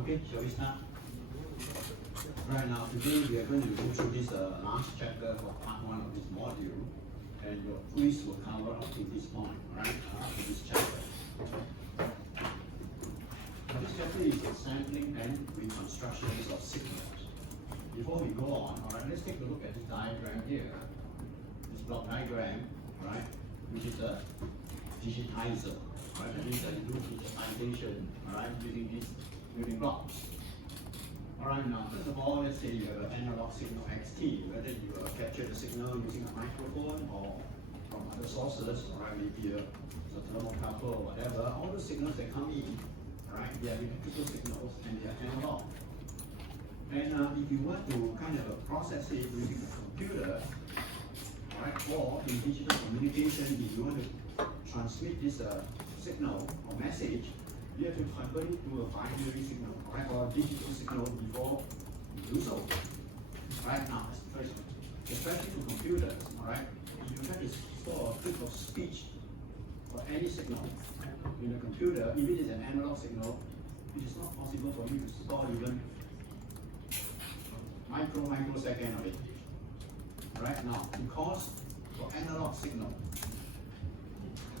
Okay, shall we start? Right now, today we are going to go through this last chapter for part 1 of this module, and your quiz will cover up to this point, alright, to this chapter. This chapter is the sampling and reconstructions of signals. Before we go on, alright, let's take a look at this diagram here. This block diagram, right, which is a digitizer, right? That means that you do digitization, alright, using these building blocks. Alright, now first of all, let's say you have an analog signal XT, whether you capture the signal using a microphone or from other sources, alright, maybe a thermocouple or whatever, all the signals that come in, alright, they are electrical signals and they are analog. And if you want to kind of process it using a computer, alright, or in digital communication, if you want to transmit this signal or message, you have to convert it to a binary signal, right, or a digital signal before you do so. Right now, especially for computers, alright, if you try to store a bit of speech or any signal in a computer, if it is an analog signal, it is not possible for you to store even microsecond of it. Right now, because for analog signal,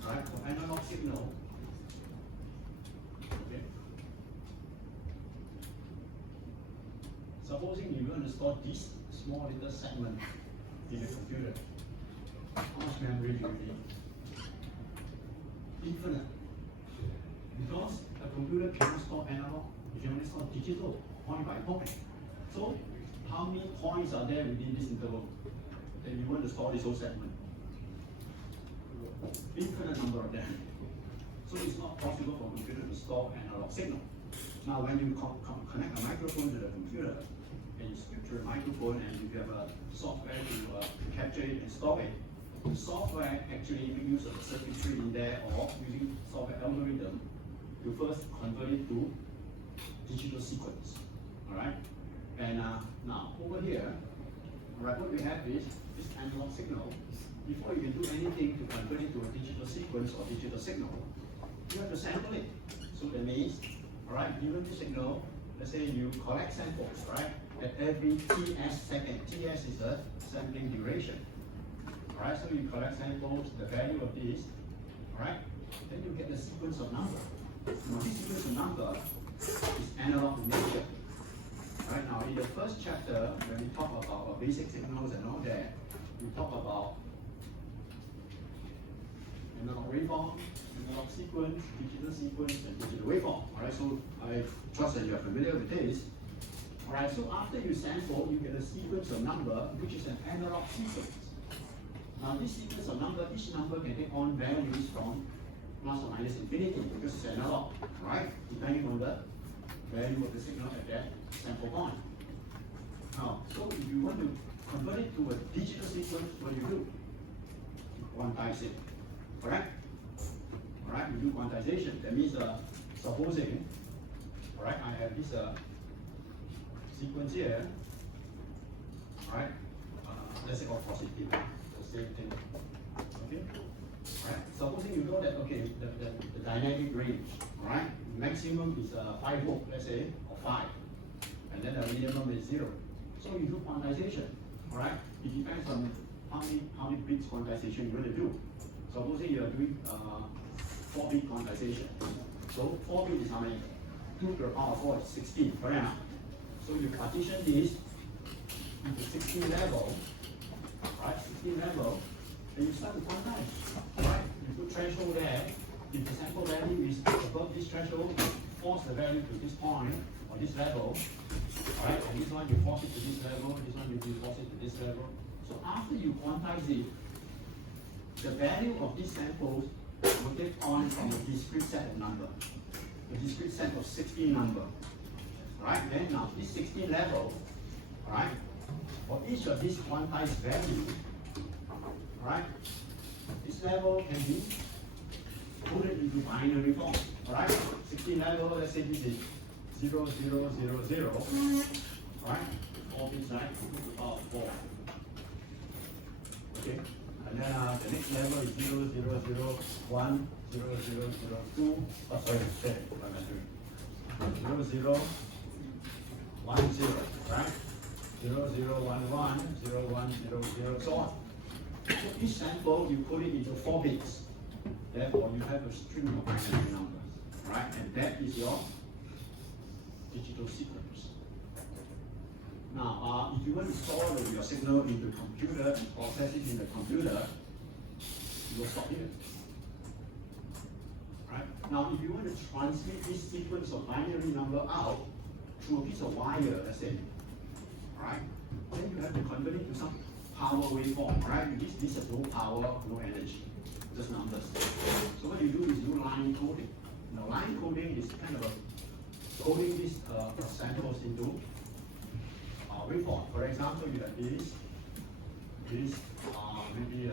right, for analog signal, okay, supposing you're going to store this small little segment in the computer, how much memory do you need? infinite. Because a computer cannot store analog, it can only store digital, point by point. So, how many points are there within this interval that you want to store this whole segment? Infinite number of them. So it's not possible for a computer to store analog signal. Now, when you connect a microphone to the computer, and you speak through a microphone, and you have a software to capture it and store it, the software actually make use of the circuitry in there, or using software algorithm to first convert it to digital sequence. All right. And now over here, all right, what we have is this analog signal. Before you can do anything to convert it to a digital sequence or digital signal, you have to sample it. So that means, all right, given the signal, let's say you collect samples, right, at every TS second. TS is a sampling duration. All right, so you collect samples, the value of this, all right, then you get the sequence of number. Now, this sequence of number is analog in nature. All right, now in the first chapter, when we talk about basic signals and all that, we talk about analog waveform, analog sequence, digital sequence, and digital waveform. All right, so I trust that you are familiar with this. All right, so after you sample, you get a sequence of number, which is an analog sequence. Now, this sequence of number, each number can take on values from plus or minus infinity because it's analog, right? Depending on the value of the signal at that sample point. Now, so if you want to convert it to a digital sequence, what do? You quantize it. Correct? Alright, we do quantization. That means supposing, alright, I have this sequence here, alright, let's say all positive, the same thing. Okay? Alright, supposing you know that, okay, the dynamic range, alright, maximum is 5 volt, let's say, or 5, and then the minimum is 0. So you do quantization, alright? It depends on how many bits quantization you're going to do. Supposing you are doing 4-bit quantization. So 4 bit is how many? 2 to the power of 4 is 16, correct? So you partition this into 16 level, right? 16 level, and you start to quantize, right? You put threshold there. If the sample value is above this threshold, you force the value to this point or this level, right? And this one you force it to this level, this one you force it to this level. So after you quantize it, the value of these samples will take on from a discrete set of number, a discrete set of 16 number. Right? Then now this 16 level, right? For each of these quantized values, right? This level can be put it into binary form. Alright? 16 level, let's say this is 0, 0, 0, 0. Right? All these right to the power of 4. Okay? And then the next level is 0, 0, 0, 1, 0, 0, 0, 2. Oh, sorry, what am I doing? 0, 0, 1, 0, right? 0, 0, 1, 1, 0, 1, 0, 0, so on. So each sample, you put it into 4 bits. Therefore, you have a string of binary numbers, right? And that is your digital sequence. Now, if you want to store your signal into the computer and process it in the computer, you will stop here. Right? Now, if you want to transmit this sequence of binary number out through a piece of wire, let's say, right? Then you have to convert it to some power waveform, right? This has no power, no energy, just numbers. So what you do is you line coding. Now, line coding is kind of coding these samples into waveform. For example, you have this, maybe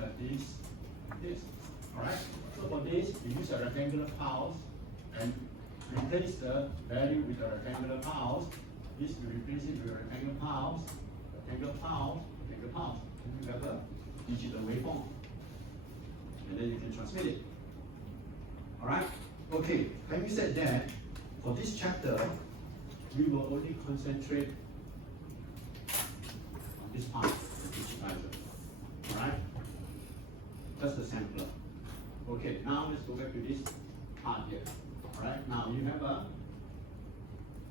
this. Alright? So for this, you use a rectangular pulse and replace the value with a rectangular pulse. This you replace it with a rectangular pulse, rectangular pulse, rectangular pulse. And you have a digital waveform. And then you can transmit it. Alright? Okay, having said that, for this chapter, we will only concentrate on this part, the digitizer. Alright? Just the sampler. Okay, now let's go back to this part here. Alright, now you have a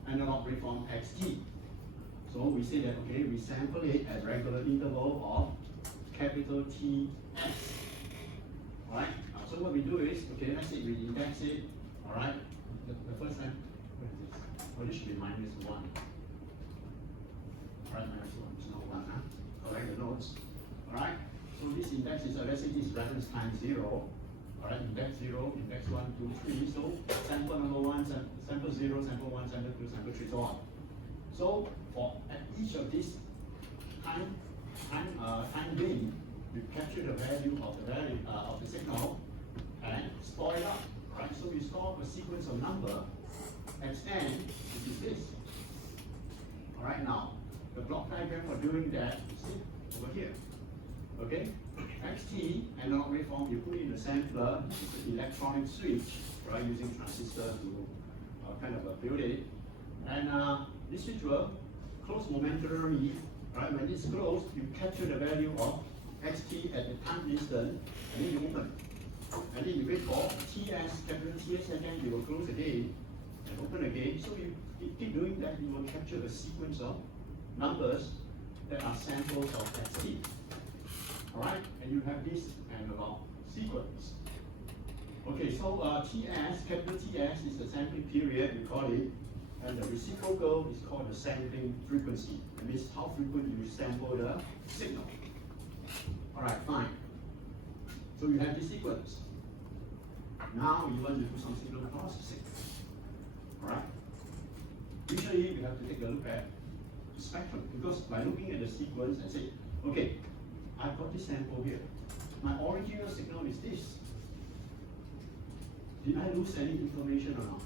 analog waveform xt. So we say that, okay, we sample it at regular interval of capital T x. Alright, So what we do is, okay, let's say we index it, all right? The first time, what is this? Oh, this should be minus 1. All right, minus 1, it's not 1, huh? Correct the notes. All right, so this index is, let's say this reference times 0. All right, index 0, index 1, 2, 3. So sample number 1, sample 0, sample 1, sample 2, sample 3, so on. So for at each of these time being, we capture the value of the signal and store it up. Right? So we store a sequence of number xn, which is this. All right, now the block diagram for doing that, you see over here. Okay, xt analog waveform, you put in the sampler, this is the electronic switch, right? Using transistor to kind of build it, and this switch will close momentarily. Right, when it's closed, you capture the value of xt at the time instant, and then you open. And then you wait for ts, capital Ts second, you will close again and open again. So you keep doing that, you will capture a sequence of numbers that are samples of xt. Alright, and you have this analog sequence. Okay, so ts, capital Ts is the sampling period, we call it. And the reciprocal is called the sampling frequency. That means how frequent you sample the signal. All right, fine. So you have this sequence. Now you want to do some signal processing. All right. Usually we have to take a look at the spectrum, because by looking at the sequence and say, okay, I've got this sample here. My original signal is this. Did I lose any information or not?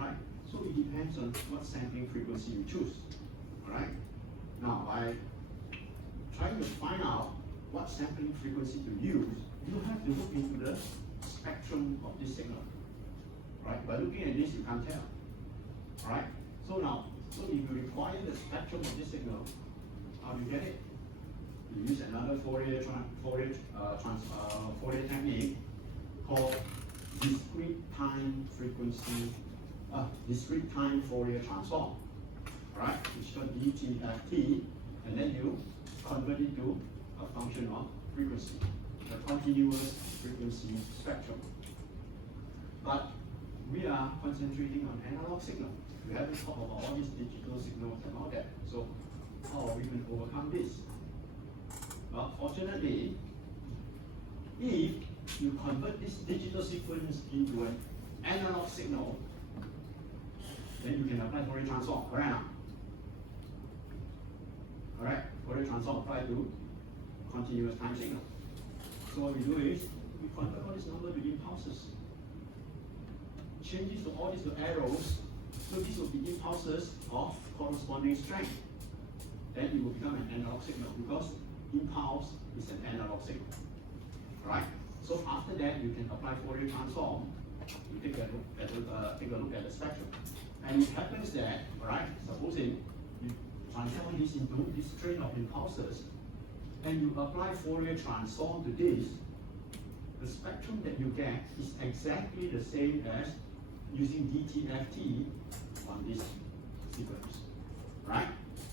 Right? So it depends on what sampling frequency you choose. Alright? Now, by trying to find out what sampling frequency to use, you have to look into the spectrum of this signal. Right? By looking at this, you can't tell. Alright? So now, so if you require the spectrum of this signal, how do you get it? You use another Fourier technique called discrete time Fourier transform, right? Which is called DTFT, and then you convert it to a function of frequency, a continuous frequency spectrum. But we are concentrating on analog signal. We haven't talked about all these digital signals and all that. So how are we going to overcome this? Well, fortunately, if you convert this digital sequence into an analog signal, then you can apply Fourier transform. Correct now? Alright, Fourier transform apply to continuous time signal. So what we do is, we convert all this number to impulses. Changes to all these to arrows, so these will be impulses of corresponding strength. Then it will become an analog signal, because impulse is an analog signal. Right? So after that, you can apply Fourier transform. You take a look at the spectrum. And it happens that, right, supposing you transform this into this train of impulses, and you apply Fourier transform to this, the spectrum that you get is exactly the same as using DTFT on this sequence. Right?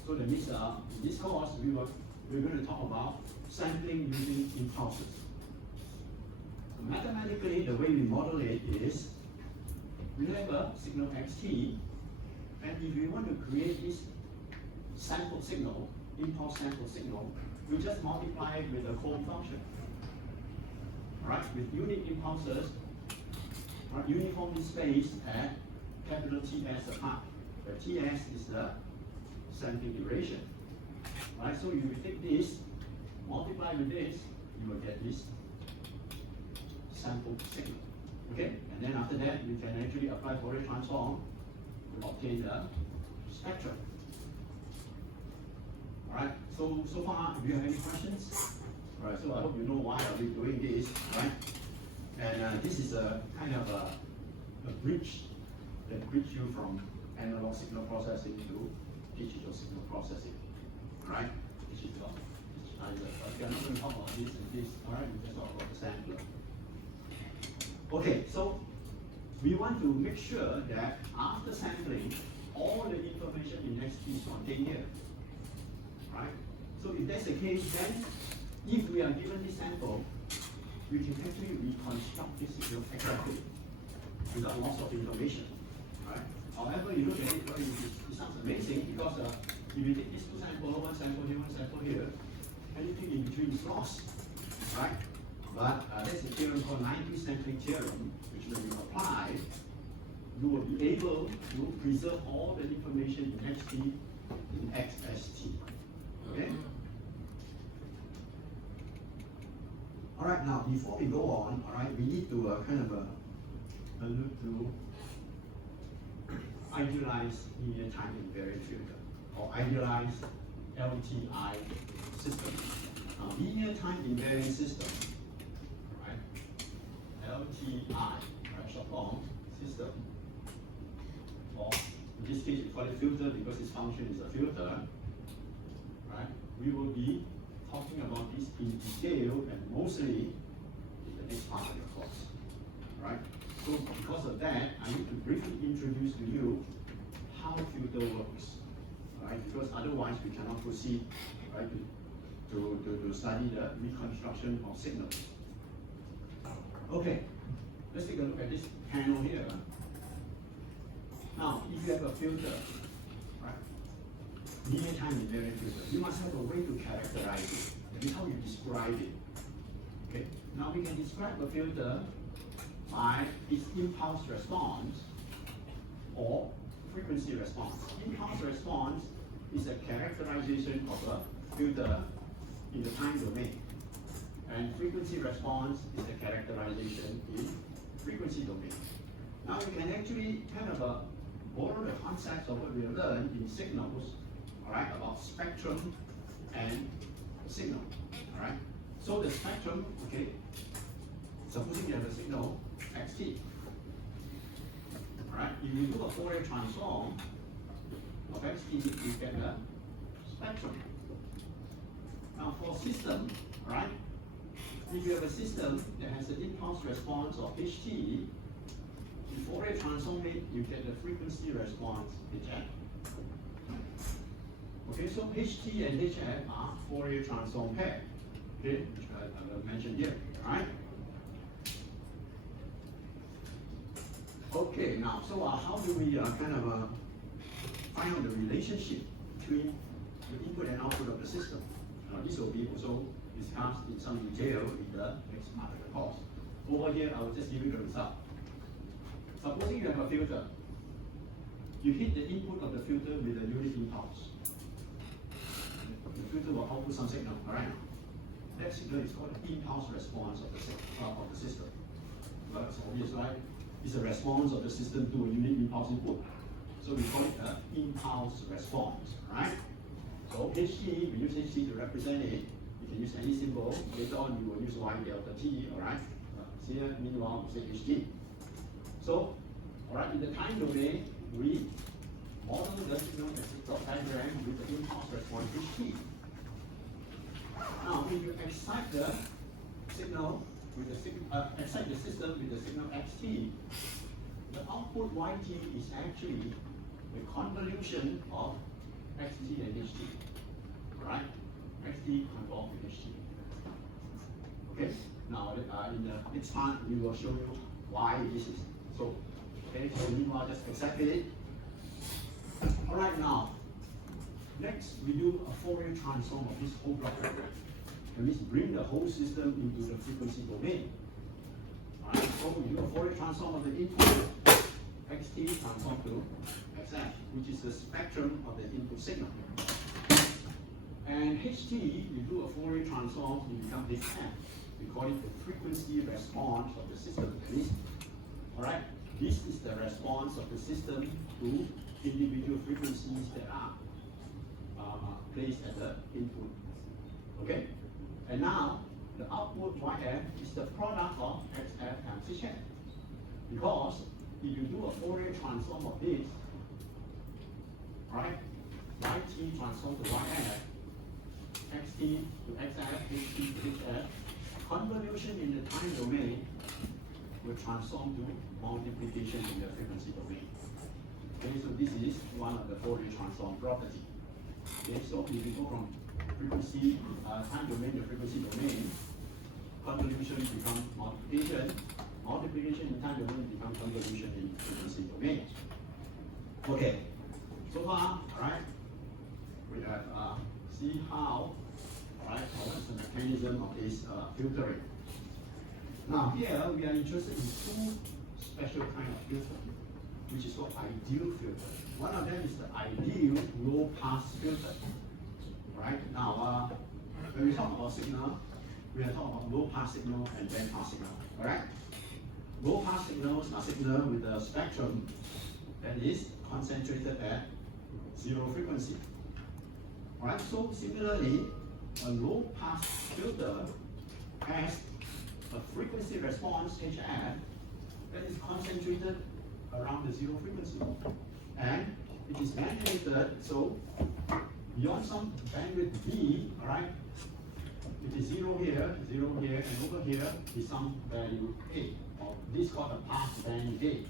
So that means in this course, we're going to talk about sampling using impulses. Mathematically, the way we model it is, we have a signal xt, and if we want to create this sample signal, impulse sample signal, we just multiply it with a Coulomb function. Right? With unit impulses, right, uniformly spaced at capital Ts apart. The Ts is the sampling duration. Right? So if you take this, multiply with this, you will get this sample signal. Okay? And then after that, you can actually apply Fourier transform to obtain the spectrum. Alright, so far, do you have any questions? Alright, so I hope you know why are we doing this, right? And this is a kind of a bridge that bridges you from analog signal processing to digital signal processing. Right? Digital. I'm not going to talk about this and this. Alright, we just talk about the sampler. Okay, so we want to make sure that after sampling, all the information in xt is contained here. Right? So if that's the case, then if we are given this sample, we can actually reconstruct this signal exactly without loss of information. Right? However, you look at it, well, it sounds amazing because if you take these two samples, one sample here, one sample here, anything in between is lost. Right? But there's a theorem called 90 sampling theorem, which when you apply, you will be able to preserve all the information in XT in XST. Okay? Alright, now before we go on, alright, we need to look to idealize linear time invariant filter, or idealize LTI system. Now, linear time invariant system, right? LTI, right, short form system, or in this case we call it filter because its function is a filter, right? We will be talking about this in detail and mostly in the next part of your course, right? So because of that, I need to briefly introduce to you how filter works, right? Because otherwise we cannot proceed, right, to study the reconstruction of signals. Okay, let's take a look at this panel here. Now, if you have a filter, right, linear time invariant filter, you must have a way to characterize it. That is how you describe it. Okay, now we can describe a filter by its impulse response or frequency response. Impulse response is a characterization of a filter in the time domain, and frequency response is a characterization in frequency domain. Now we can actually borrow the concepts of what we have learned in signals, all right, about spectrum and signal, all right. So the spectrum, okay, supposing you have a signal xt, all right, if you do a Fourier transform of xt, you get a spectrum. Now for system, right, if you have a system that has an impulse response of ht, in Fourier transform it, you get the frequency response hf. Okay, so ht and hf are Fourier transform pair, okay, which I mentioned here, right? Okay, now, so how do we find out the relationship between the input and output of the system? This will be also discussed in some detail in the next part of the course. Over here, I will just give you the result. Supposing you have a filter, you hit the input of the filter with a unit impulse. The filter will output some signal, alright? That signal is called the impulse response of the system. Well, it's obvious, right? It's a response of the system to a unit impulse input. So we call it an impulse response, right? So ht, we use ht to represent it. You can use any symbol. Later on, you will use y delta t, alright? Here, meanwhile, we say ht. So, alright, in the time domain, we model the signal diagram with the impulse response ht. Now, if you excite the signal with the excite the system with the signal xt, the output yt is actually the convolution of xt and ht. Right? xt convolved with ht. Okay? Now, in the next part, we will show you why this is so. Okay, so meanwhile, just accept it. Alright, now, next we do a Fourier transform of this whole block diagram. That means bring the whole system into the frequency domain. Alright, so we do a Fourier transform of the input xt transform to xf, which is the spectrum of the input signal. And ht, we do a Fourier transform, it becomes hf. We call it the frequency response of the system. That means, alright, this is the response of the system to individual frequencies that are placed at the input. Okay? And now, the output yf is the product of xf times hf. Because if you do a Fourier transform of this, right, yt transform to yf, xt to xf, ht to hf, convolution in the time domain will transform to multiplication in the frequency domain. Okay, so this is one of the Fourier transform property. Okay, so if you go from frequency time domain to frequency domain, convolution becomes multiplication. Multiplication in time domain becomes convolution in frequency domain. Okay, so far, alright, we have see how, alright, what's the mechanism of this filtering. Now here we are interested in two special kind of filter, which is called ideal filter. One of them is the ideal low pass filter. Right? Now when we talk about signal, we are talking about low pass signal and band pass signal. Alright? Low pass signals are signals with a spectrum that is concentrated at zero frequency. Alright, so similarly, a low pass filter has a frequency response HF that is concentrated around the zero frequency. And it is bandwidth, so beyond some bandwidth B, alright, it is zero here, and over here is some value A, or this is called a pass band A.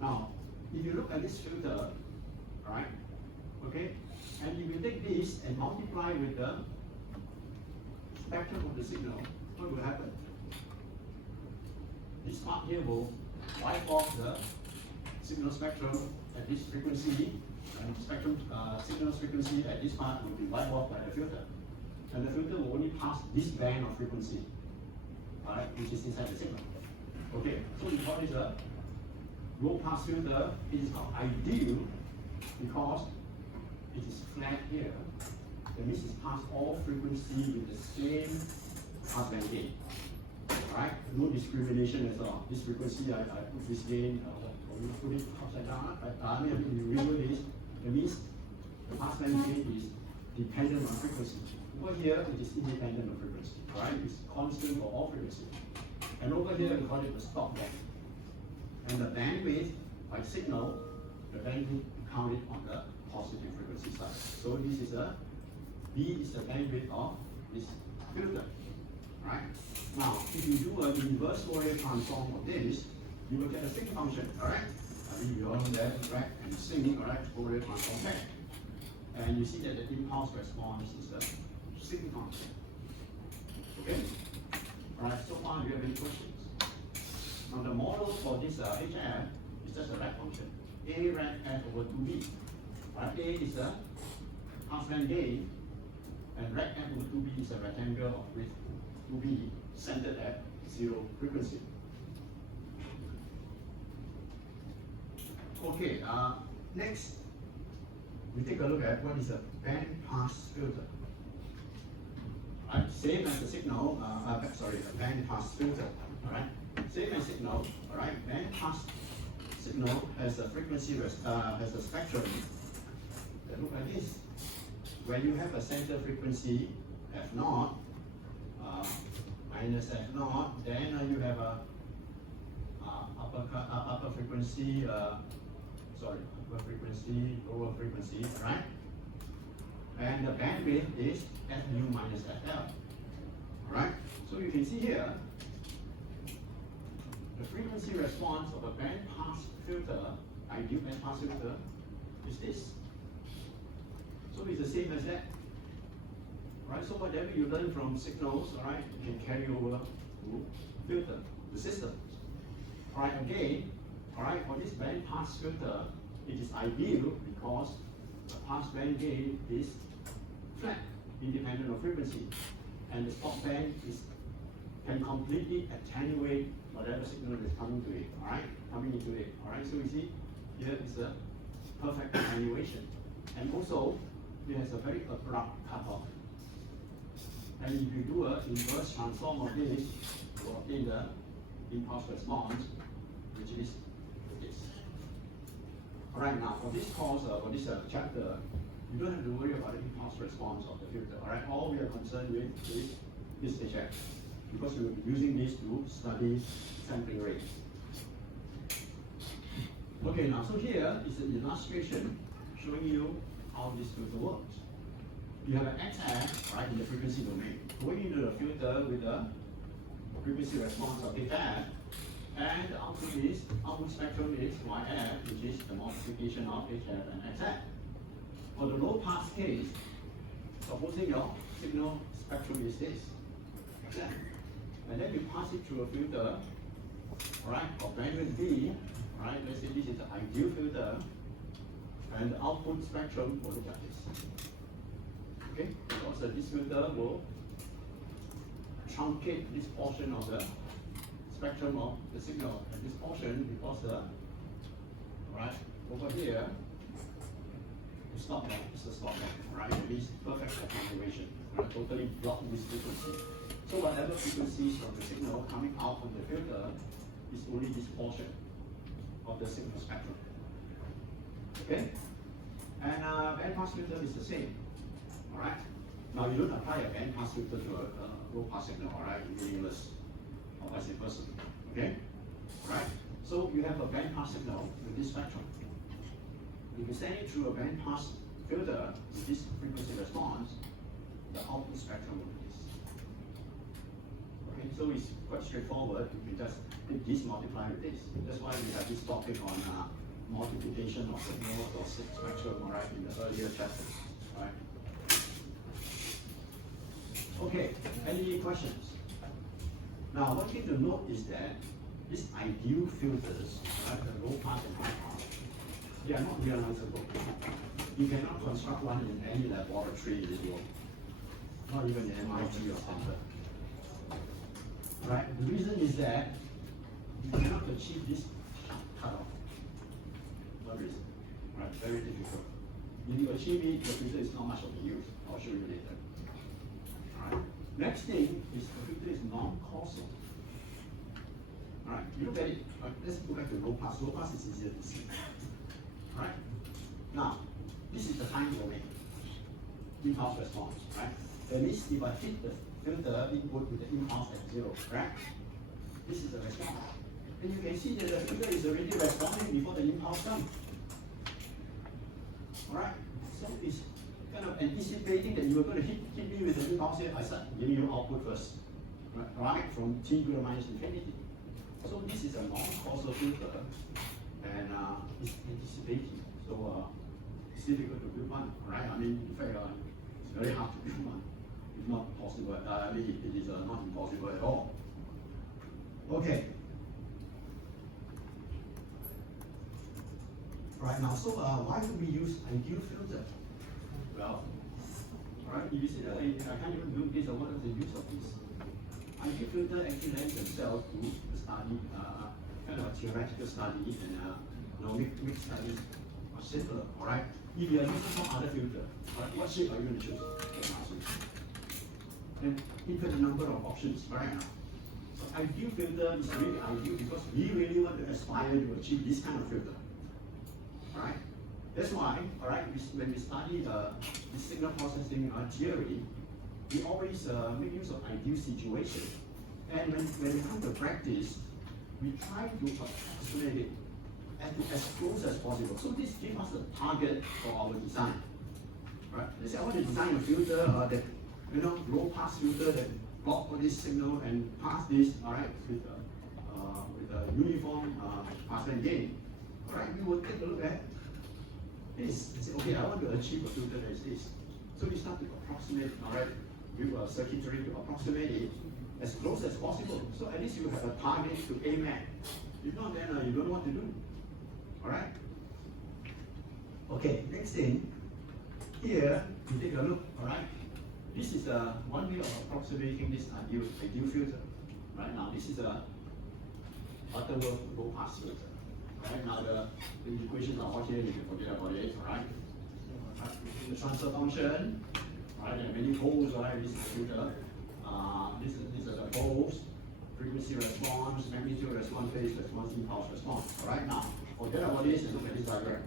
Now, if you look at this filter, alright, okay, and if you take this and multiply with the spectrum of the signal, what will happen? This part here will wipe off the signal spectrum at this frequency, and spectrum signal frequency at this part will be wiped off by the filter. And the filter will only pass this band of frequency, alright, which is inside the signal. Okay, so we call this a low pass filter. It is called ideal because it is flat here. That means it passes all frequency with the same pass band gain. Right? No discrimination at all. This frequency, I put this gain, you put it upside down. I mean, if you remember this, it means the pass band gain is dependent on frequency. Over here, it is independent of frequency. Right? It's constant for all frequency. And over here, we call it the stop band. And the bandwidth, by signal, the bandwidth counted on the positive frequency side. So this is a B is the bandwidth of this filter. Right? Now, if you do an inverse Fourier transform of this, you will get a sinc function. Alright? I mean, you all know that, right? And sinc, alright, Fourier transform back. And you see that the impulse response is the sinc function. Okay? Alright, so far, do you have any questions? Now, the model for this HF is just a rad function. A rad F over 2B. Right? A is the pass band gain, and rad F over 2B is a rectangle of width 2B centered at zero frequency. Okay, next we take a look at what is a band pass filter. Right, same as the signal, a band pass filter. Alright, same as signal. Alright, band pass signal has a frequency has a spectrum that look like this. When you have a center frequency F0 minus F0, then you have a upper frequency, upper frequency, lower frequency, right? And the bandwidth is F mu minus FL, right? So you can see here, the frequency response of a band pass filter, ideal band pass filter, is this. So it's the same as that. Right, so whatever you learn from signals, all right, you can carry over to filter, the system. All right, again, all right, for this band pass filter, it is ideal because the pass band gain is flat, independent of frequency, and the stop band can completely attenuate whatever signal is coming to it. All right, coming into it. All right, so you see, here is a perfect attenuation, and also it has a very abrupt cutoff. And if you do an inverse transform of this, you will obtain the impulse response, which is this. Alright, now for this course, for this chapter, you don't have to worry about the impulse response of the filter. Alright, all we are concerned with is this HF, because we will be using this to study sampling rate. Okay, now so here is an illustration showing you how this filter works. You have an XF, right, in the frequency domain, going into the filter with the frequency response of HF, and the output spectrum is YF, which is the multiplication of HF and XF. For the low pass case, supposing your signal spectrum is this, XF. and then you pass it through a filter, all right, of bandwidth B, all right, let's say this is the ideal filter, and the output spectrum will look like this. Okay, because this filter will truncate this portion of the spectrum of the signal, and this portion, because right over here, the stop length is the stop length, right? It means perfect attenuation, right? Totally block this frequency. So whatever frequencies of the signal coming out from the filter is only this portion of the signal spectrum. Okay? And bandpass filter is the same. Alright? Now you don't apply a bandpass filter to a low pass signal, alright? Meaningless. Or vice versa. Okay? Right? So you have a bandpass signal with this spectrum. If you send it through a bandpass filter with this frequency response, the output spectrum will be this. Okay, so it's quite straightforward. You can just take this multiply with this. That's why we have this topic on multiplication of signals or spectrum, alright, in the earlier chapters. Right? Okay, any questions? Now, one thing to note is that these ideal filters, right, the low pass and high pass, they are not realizable. You cannot construct one in any laboratory in the world, not even in MIT or Stanford. Right? The reason is that you cannot achieve this cutoff. One reason. Right? Very difficult. If you achieve it, the filter is not much of a use. I'll show you later. Alright. Next thing is the filter is non-causal. Alright, you look at it. Let's go back to low pass. Low pass is easier to see. Right? Now, this is the time domain. Impulse response, right? That means if I hit the filter input with the impulse at 0, right? This is the response. And you can see that the filter is already responding before the impulse comes. Alright? So it's kind of anticipating that you are going to hit me with the impulse here. I start giving you output first. Right? From t to the minus infinity. So this is a non-causal filter. And it's anticipating, so it's difficult to build one, right? I mean, in fact, it's very hard to build one. It's not possible. I mean, it is not impossible at all. Okay. Right now, so why do we use ideal filter? Well, right? If you say, I can't even build this, what is the use of this? Ideal filter actually lends themselves to the study. Kind of a theoretical study and make studies are simpler, alright? If you are using some other filter, right, what shape are you going to choose? And input the number of options right now. So ideal filter is really ideal because we really want to aspire to achieve this kind of filter. Alright? That's why, alright, when we study the signal processing theory, we always make use of ideal situation. And when we come to practice, we try to approximate it as close as possible. So this gives us a target for our design. Right? Let's say I want to design a filter that, low pass filter that block all this signal and pass this, alright, with a uniform pass band gain. Alright, we will take a look at this and say, okay, I want to achieve a filter that is this. So we start to approximate, alright, with a circuitry to approximate it as close as possible. So at least you have a target to aim at. If not, then you don't know what to do. Alright? Okay, next thing. Here, you take a look, alright? This is one way of approximating this ideal filter. Right now, this is a Butterworth low pass filter. Right now, the equations are all here, you can forget about it, alright? The transfer function, right? There are many poles, right? This is the filter. These are the poles, frequency response, magnitude response, phase response, impulse response. Alright, now, forget about this and look at this diagram.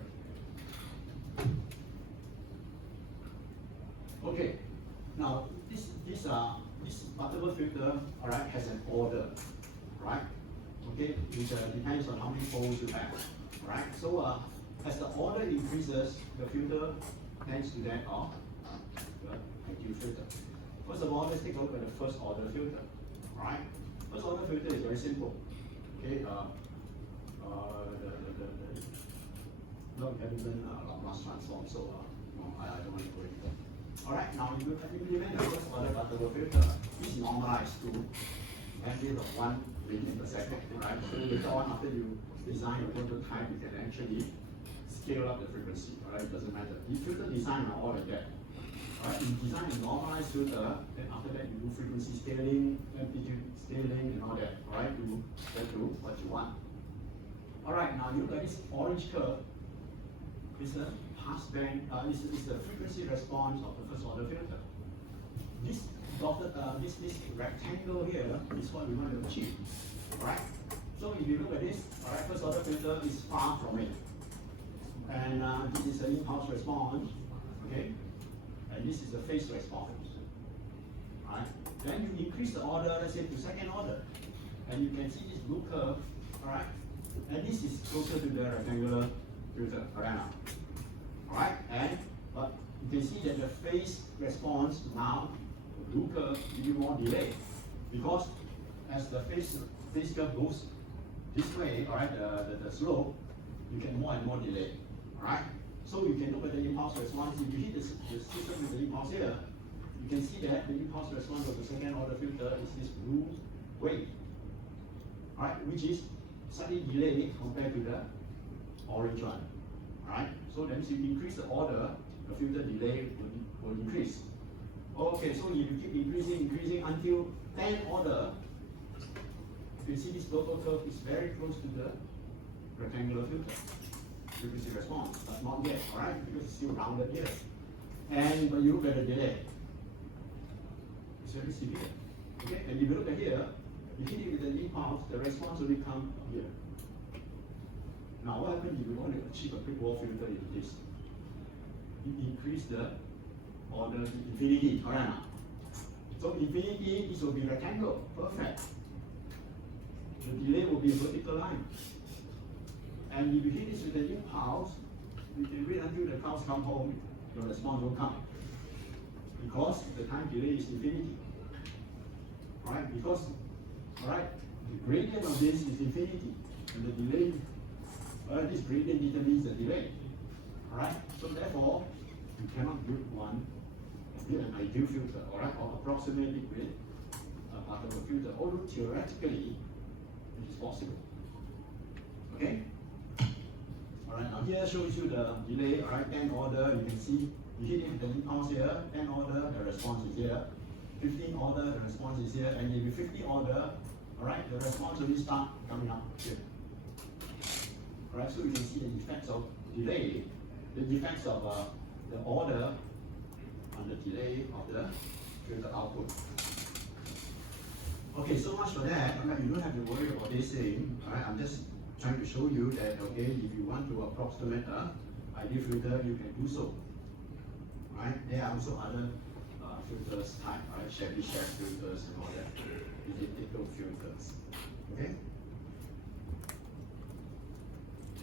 Okay, now this Butterworth filter, alright, has an order, right? Okay, which depends on how many poles you have, right? So as the order increases, the filter tends to that of the ideal filter. First of all, let's take a look at the first order filter. Right? First order filter is very simple. Okay, the Hamilton Laplace transform. So I don't want to go into that. All right, now you implement the first order Butterworth filter. It's normalized to bandwidth of 1 radian per second, right? So later on, after you design your prototype, you can actually scale up the frequency, right? It doesn't matter. The filter design are all like that. Right? You design a normalized filter, then after that you do frequency scaling, amplitude scaling, and all that, right? To get to what you want. Alright, now you look at this orange curve. It's the passband, is the frequency response of the first order filter. This dotted, this rectangle here is what we want to achieve. Alright? So if you look at this, alright, first order filter is far from it. And this is the impulse response, okay? And this is the phase response. Right? Then you increase the order, let's say to second order. And you can see this blue curve, alright? And this is closer to the rectangular filter, alright? And but you can see that the phase response now, the blue curve, gives you more delay. Because as the phase curve goes this way, alright, the slope, you get more and more delay. Alright? So you can look at the impulse response. If you hit the system with the impulse here, you can see that the impulse response of the second order filter is this blue wave. Alright, which is slightly delayed compared to the orange one. Alright? So that means if you increase the order, the filter delay will increase. Okay, so if you keep increasing until 10 order, you can see this purple curve is very close to the rectangular filter. Frequency response, but not yet, alright? Because it's still rounded here. But you look at the delay. It's very severe. Okay? And if you look at here, you hit it with an impulse, the response will come here. Now what happens if you want to achieve a quick wall filter in this? You increase the order to infinity, alright? So infinity, this will be rectangle, perfect. The delay will be a vertical line. And if you hit this with an impulse, you can wait until the cows come home, your response will come. Because the time delay is infinity. Right? Because, alright, the gradient of this is infinity. And the delay, this gradient determines the delay. Alright? So therefore, you cannot build an ideal filter, alright, or approximate it with a particle filter. Although theoretically, it is possible. Okay? Alright, now here shows you the delay, alright, 10 order, you can see, you hit it with the impulse here, 10 order, the response is here, 15 order, the response is here, and if you 50 order, alright, the response will start coming up here. Alright, so you can see the effects of delay, the effects of the order on the delay of the filter output. Okay, so much for that. Okay, you don't have to worry about this thing. Alright, I'm just trying to show you that, okay, if you want to approximate an ideal filter, you can do so. Right? There are also other filters type, right? Chebyshev filters and all that. Elliptical filters. Okay?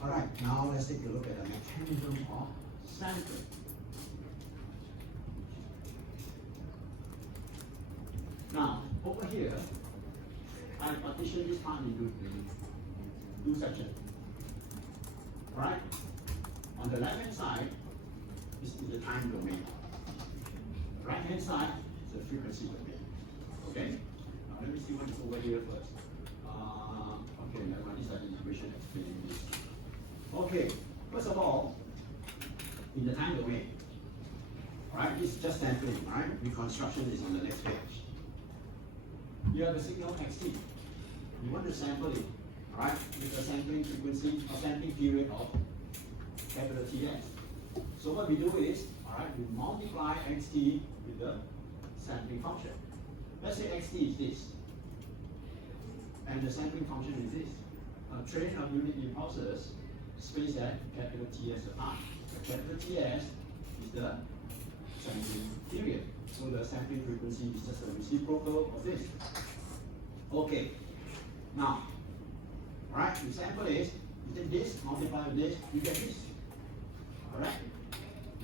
Alright, now let's take a look at the mechanism of sampling. Now, over here, I partition this part into two sections. Alright? On the left hand side, this is the time domain. Right hand side is the frequency domain. Okay? Now let me see what is over here first. Okay, never mind, these are the equation explaining this. Okay, first of all, in the time domain, right, this is just sampling, right? Reconstruction is on the next page. You have the signal xt. You want to sample it, right, with a sampling frequency, a sampling period of capital Ts. So what we do is, alright, we multiply xt with the sampling function. Let's say xt is this, and the sampling function is this. A train of unit impulses spaced at capital Ts apart. The capital Ts is the sampling period. So the sampling frequency is just a reciprocal of this. Okay. Now, alright, you sample this, you take this, multiply with this, you get this. Alright?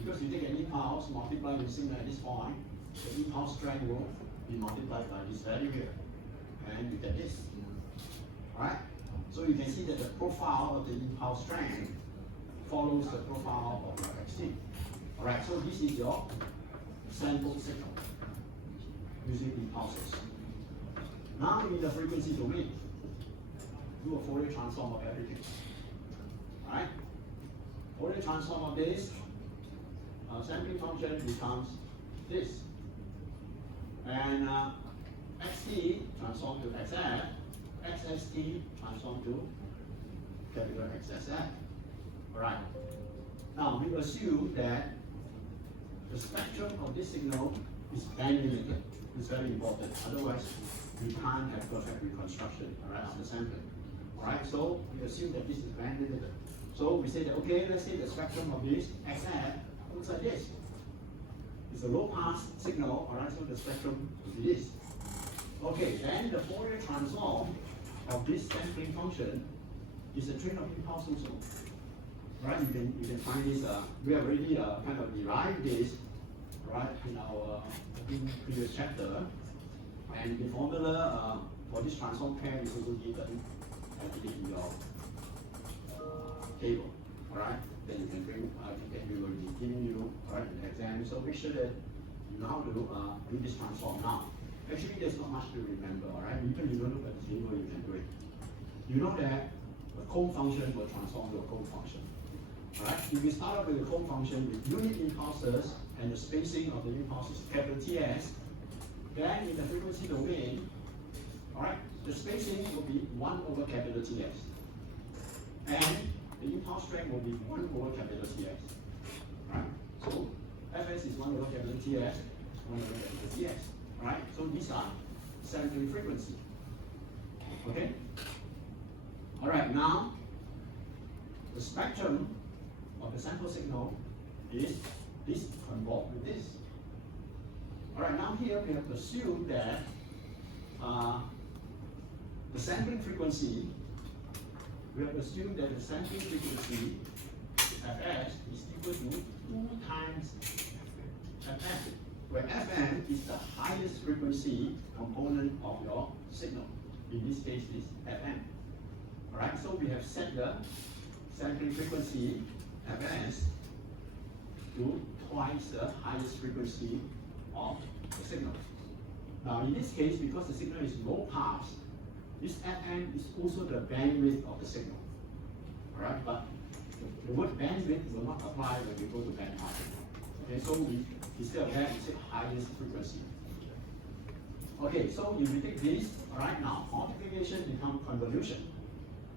Because you take an impulse, multiply with signal at this point, the impulse strength will be multiplied by this value here. And you get this. Alright? So you can see that the profile of the impulse strength follows the profile of your xt. Alright, so this is your sample signal using impulses. Now in the frequency domain, do a Fourier transform of everything. Alright? Fourier transform of this sampling function becomes this. And xt transform to xf, xst transform to capital XSF. Alright. Now we assume that the spectrum of this signal is band limited. It's very important. Otherwise, we can't have perfect reconstruction, alright, of the sampling. Alright, so we assume that this is band limited. So we say that, okay, let's say the spectrum of this XF looks like this. It's a low pass signal, alright, so the spectrum is this. Okay, then the Fourier transform of this sampling function is a train of impulse also. Right, you can find this, we have already kind of derived this, right, in our previous chapter. And the formula for this transform pair is also given in your table. Alright, then you can bring, we will be giving you, alright, an exam. So make sure that you know how to do this transform now. Actually, there's not much to remember, alright? Even if you don't look at the table, you can do it. You know that a comb function will transform to a comb function. Alright? If we start off with a comb function with unit impulses and the spacing of the impulses capital Ts, then in the frequency domain, alright, the spacing will be 1 over capital Ts. And the impulse strength will be 1 over capital Ts. Right? So Fs is 1 over capital Ts, 1 over capital Ts. Right? So these are sampling frequency. Okay? Alright, now the spectrum of the sample signal is this convolved with this. Alright, now here we have assumed that the sampling frequency, Fs is equal to 2 times Fn, where Fn is the highest frequency component of your signal. In this case, is Fn. Alright, so we have set the sampling frequency Fs to twice the highest frequency of the signal. Now in this case, because the signal is low pass, this Fn is also the bandwidth of the signal. Alright, but the word bandwidth will not apply when we go to band pass. Okay, so we instead of that, we say highest frequency. Okay, so if we take this, alright, now multiplication becomes convolution.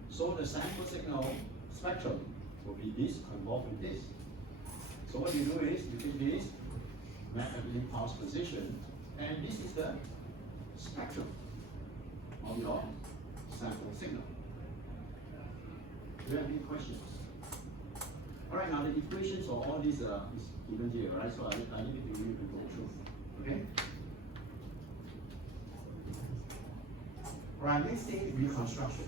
So the sample signal spectrum will be this convolved with this. So what you do is you take this, map at the impulse position, and this is the spectrum of your sample signal. Do you have any questions? Alright, now the equations for all these is given here, right? So I need you to go through. Okay? Alright, let's say reconstruction.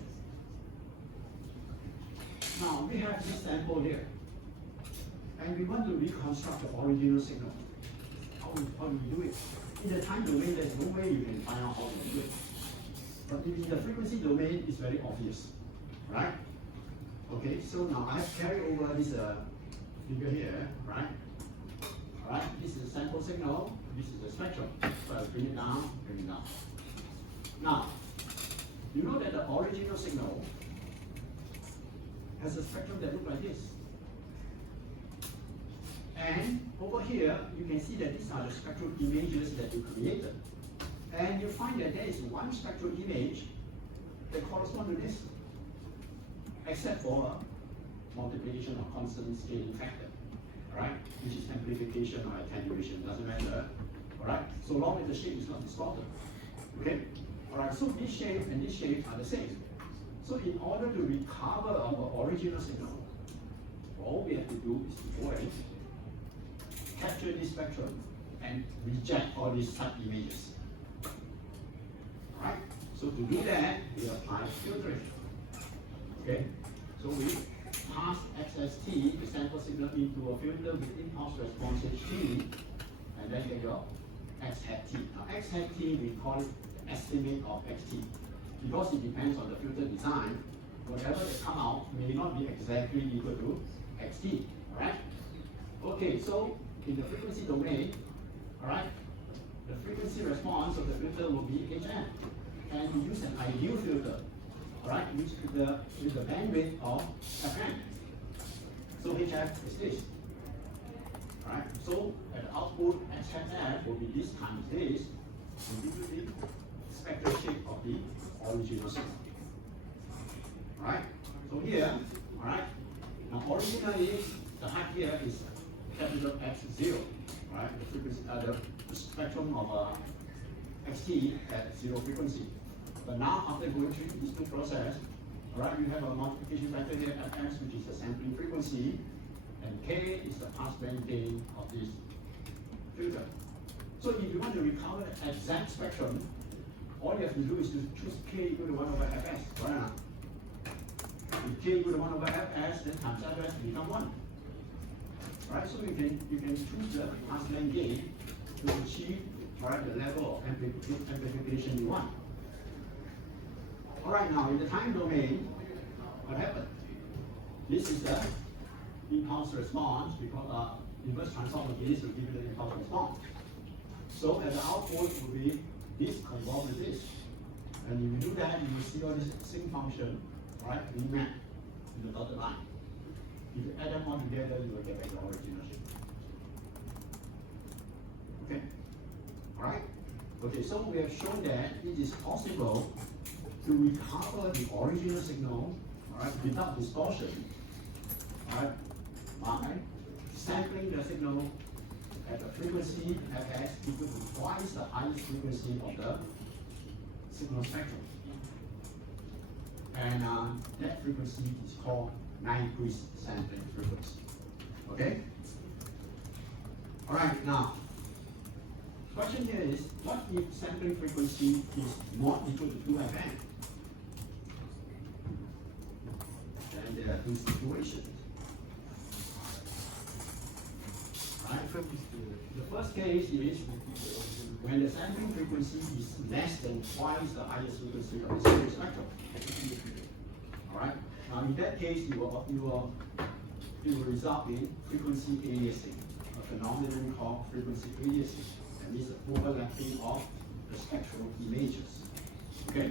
Now we have this sample here. And we want to reconstruct the original signal. How do we do it? In the time domain, there's no way you can find out how to do it. But in the frequency domain, it's very obvious. Right? Okay, so now I have carried over this figure here, right? Alright, this is the sample signal, this is the spectrum. So I bring it down, bring it down. Now, you know that the original signal has a spectrum that looks like this. And over here, you can see that these are the spectral images that you created. And you find that there is one spectral image that corresponds to this, except for multiplication of constant scaling factor, right? Which is amplification or attenuation, doesn't matter, all right? So long as the shape is not distorted, okay? All right, so this shape and this shape are the same. So in order to recover our original signal, all we have to do is to go and capture this spectrum and reject all these sub-images, right? So to do that, we apply filtering, okay? So we pass XST, the sample signal, into a filter with impulse response HT, and then get your X hat T. Now X hat T, we call it the estimate of XT. Because it depends on the filter design, whatever that come out may not be exactly equal to XT, alright? Okay, so in the frequency domain, alright, the frequency response of the filter will be HN. and we use an ideal filter, alright, which with the bandwidth of Fn. So HF is this. Right? So at the output HF will be this times this, and give you the spectral shape of the original signal. Right? So here, alright, now originally the height here is capital X0, right? The frequency, the spectrum of XT at zero frequency. But now after going through these two processes, alright, you have a multiplication factor here Fs, which is the sampling frequency, and K is the passband gain of this filter. So if you want to recover the exact spectrum, all you have to do is to choose K equal to 1 over Fs, right? If K equal to 1 over Fs, then times Fs become 1. Right? So you can choose the passband gain to achieve, right, the level of amplification you want. Alright, now in the time domain, what happened? This is the impulse response, because inverse transform of this will give you the impulse response. So at the output will be this convolved with this. And if you do that, you will see all this sync function, right, being mapped in the dotted line. If you add them all together, you will get back the original shape. Okay? Alright? Okay, so we have shown that it is possible to recover the original signal, alright, without distortion, alright, by sampling the signal at a frequency Fs equal to twice the highest frequency of the signal spectrum. And that frequency is called Nyquist sampling frequency. Okay? Alright, now, question here is, what if sampling frequency is not equal to 2Fn? Then there are two situations. Right? The first case is when the sampling frequency is less than twice the highest frequency of the signal spectrum. Alright? Now in that case, it will result in frequency aliasing, a phenomenon called frequency aliasing, and this is overlapping of the spectral images. Okay?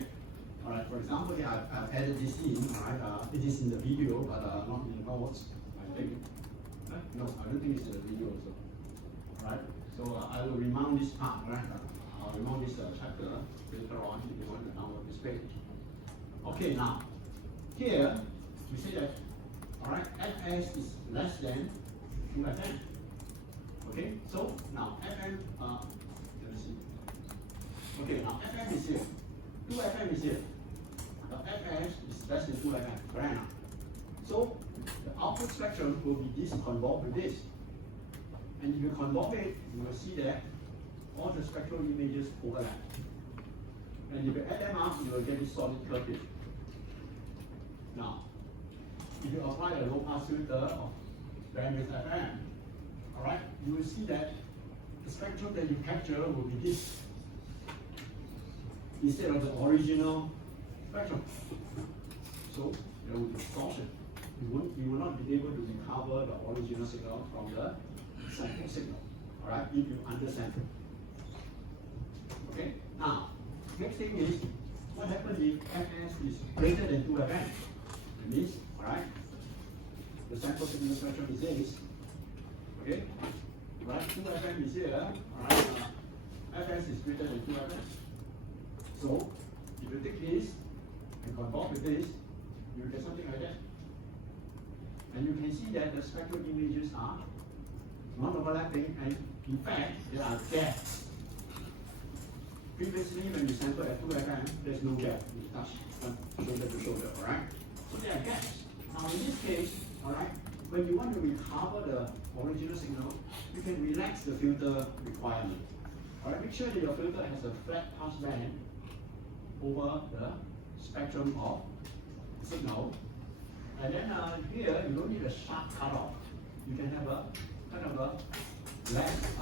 Alright, for example, here I've added this in, alright, it is in the video, but not in the notes, I think. No, I don't think it's in the video also. Right? So I will remount this part, right? I'll remount this chapter later on if you want to download this page. Okay, now, here, we see that, alright, Fs is less than 2Fn. Okay, so now Fn, let me see. Okay, now Fn is here. 2Fn is here. Now Fs is less than 2Fn, correct now? So the output spectrum will be this convolved with this. And if you convolve it, you will see that all the spectral images overlap. And if you add them up, you will get this solid curve here. Now, if you apply a low pass filter of bandwidth Fn, alright, you will see that the spectrum that you capture will be this instead of the original spectrum. So there will be distortion. You will not be able to recover the original signal from the sample signal, alright, if you undersample. Okay, now, next thing is, what happens if Fs is greater than 2Fn? It means, alright, the sample signal spectrum is this, okay, right, 2Fn is here, alright, Fs is greater than 2Fn. So, if you take this and convolve with this, you will get something like that. And you can see that the spectral images are non-overlapping, and in fact, there are gaps. Previously, when you sample at 2Fn, there's no gap. You touch shoulder to shoulder, alright? So there are gaps. Now in this case, alright, when you want to recover the original signal, you can relax the filter requirement. Alright, make sure that your filter has a flat pass band over the spectrum of signal. And then here, you don't need a sharp cutoff. You can have a kind of a less, a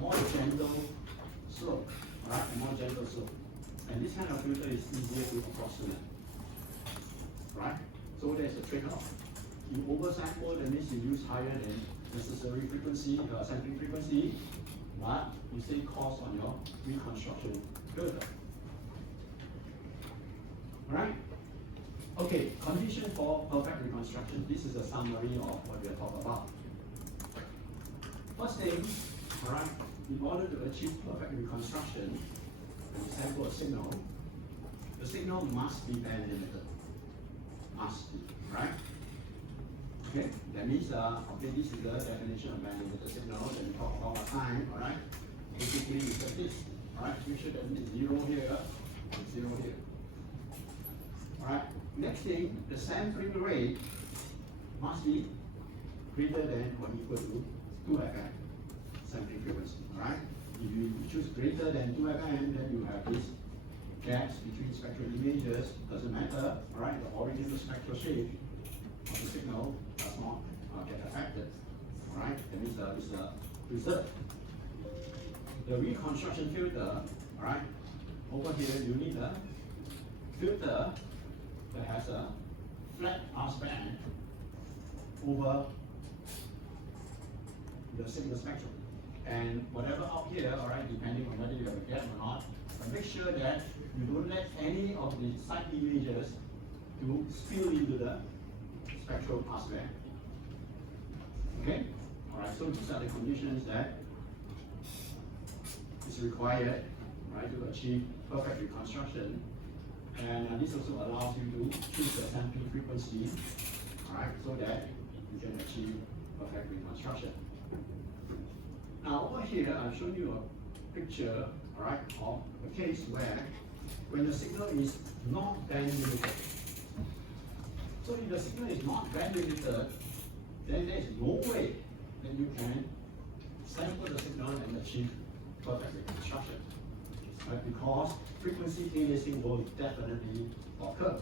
more gentle slope, right? A more gentle slope. And this kind of filter is easier to approximate, right? So there's a trade-off. You oversample, that means you use higher than necessary frequency, sampling frequency, but you save cost on your reconstruction filter. Alright? Okay, condition for perfect reconstruction. This is a summary of what we are talking about. First thing, alright, in order to achieve perfect reconstruction, when you sample a signal, the signal must be band limited. Must be, right? Okay, that means, okay, this is the definition of band limited signal that we talked about last time, alright? Basically, it's like this, alright? Make sure that it's 0 here and 0 here. Alright, next thing, the sampling rate must be greater than or equal to 2 FM sampling frequency, alright? If you choose greater than 2 FM, then you have these gaps between spectral images, doesn't matter, alright? The original spectral shape of the signal does not get affected, alright? That means it's preserved. The reconstruction filter, alright? Over here, you need a filter that has a flat pass band over the signal spectrum. And whatever out here, alright, depending on whether you have a gap or not, but make sure that you don't let any of the side images to spill into the spectral pass band. Okay? Alright, so these are the conditions that is required, right, to achieve perfect reconstruction. And this also allows you to choose the sampling frequency, alright, so that you can achieve perfect reconstruction. Now over here, I've shown you a picture, alright, of a case where when the signal is not band limited. So if the signal is not band limited, then there is no way that you can sample the signal and achieve perfect reconstruction. Right? Because frequency aliasing will definitely occur.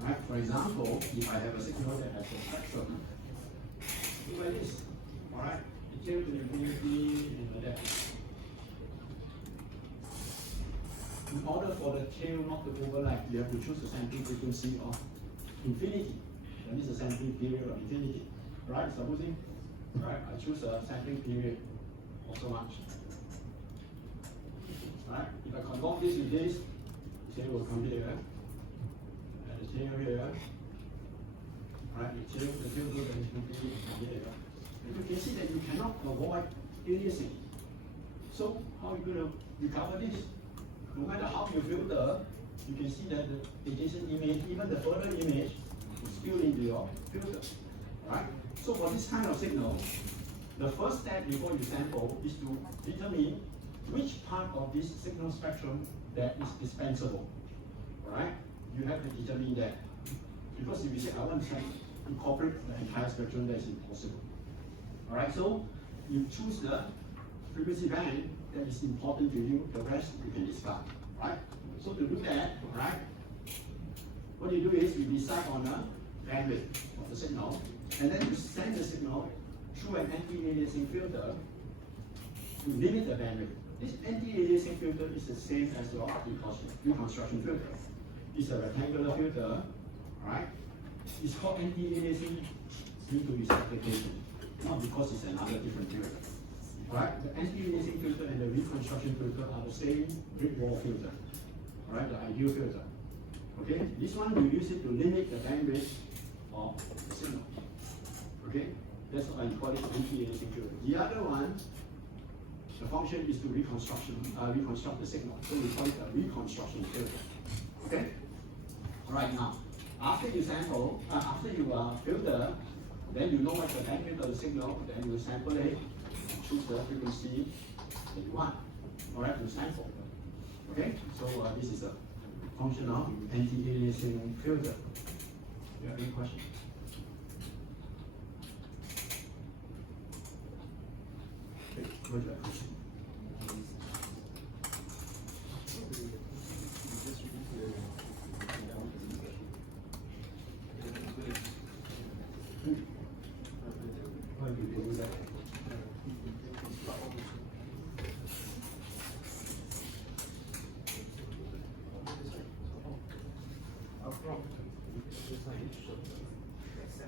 Right? For example, if I have a signal that has a spectrum, look like this. Alright? It tail to infinity and like that. In order for the tail not to overlap, you have to choose the sampling frequency of infinity. That means the sampling period of infinity. Right? Supposing, right, I choose a sampling period of so much. Right? If I convert this with this, the tail will come here, and the tail here. Right? The tail goes to infinity here. And you can see that you cannot avoid aliasing. So how are you going to recover this? No matter how you filter, you can see that the adjacent image, even the further image, will spill into your filter. Right? So for this kind of signal, the first step before you sample is to determine which part of this signal spectrum that is dispensable. Right? You have to determine that. Because if you say, I want to incorporate the entire spectrum, that is impossible. Alright, so you choose the frequency band that is important to you, the rest you can discard. Right? So to do that, right, what you do is you decide on a bandwidth of the signal, and then you send the signal through an anti-aliasing filter to limit the bandwidth. This anti-aliasing filter is the same as your reconstruction filter. It's a rectangular filter, right? It's called anti-aliasing due to its application, not because it's another different filter. Right? The anti-aliasing filter and the reconstruction filter are the same brick wall filter. Right? The ideal filter. Okay? This one we use it to limit the bandwidth of the signal. Okay? That's why I call it anti-aliasing filter. The other one, the function is to reconstruct the signal. So we call it a reconstruction filter. Okay? Alright, now, after you sample, after you filter, then you know what the bandwidth of the signal, then you sample it, choose the frequency that you want. Alright, to sample. Okay? So this is a function of anti-aliasing filter. Do you have any questions? Okay, go to that question.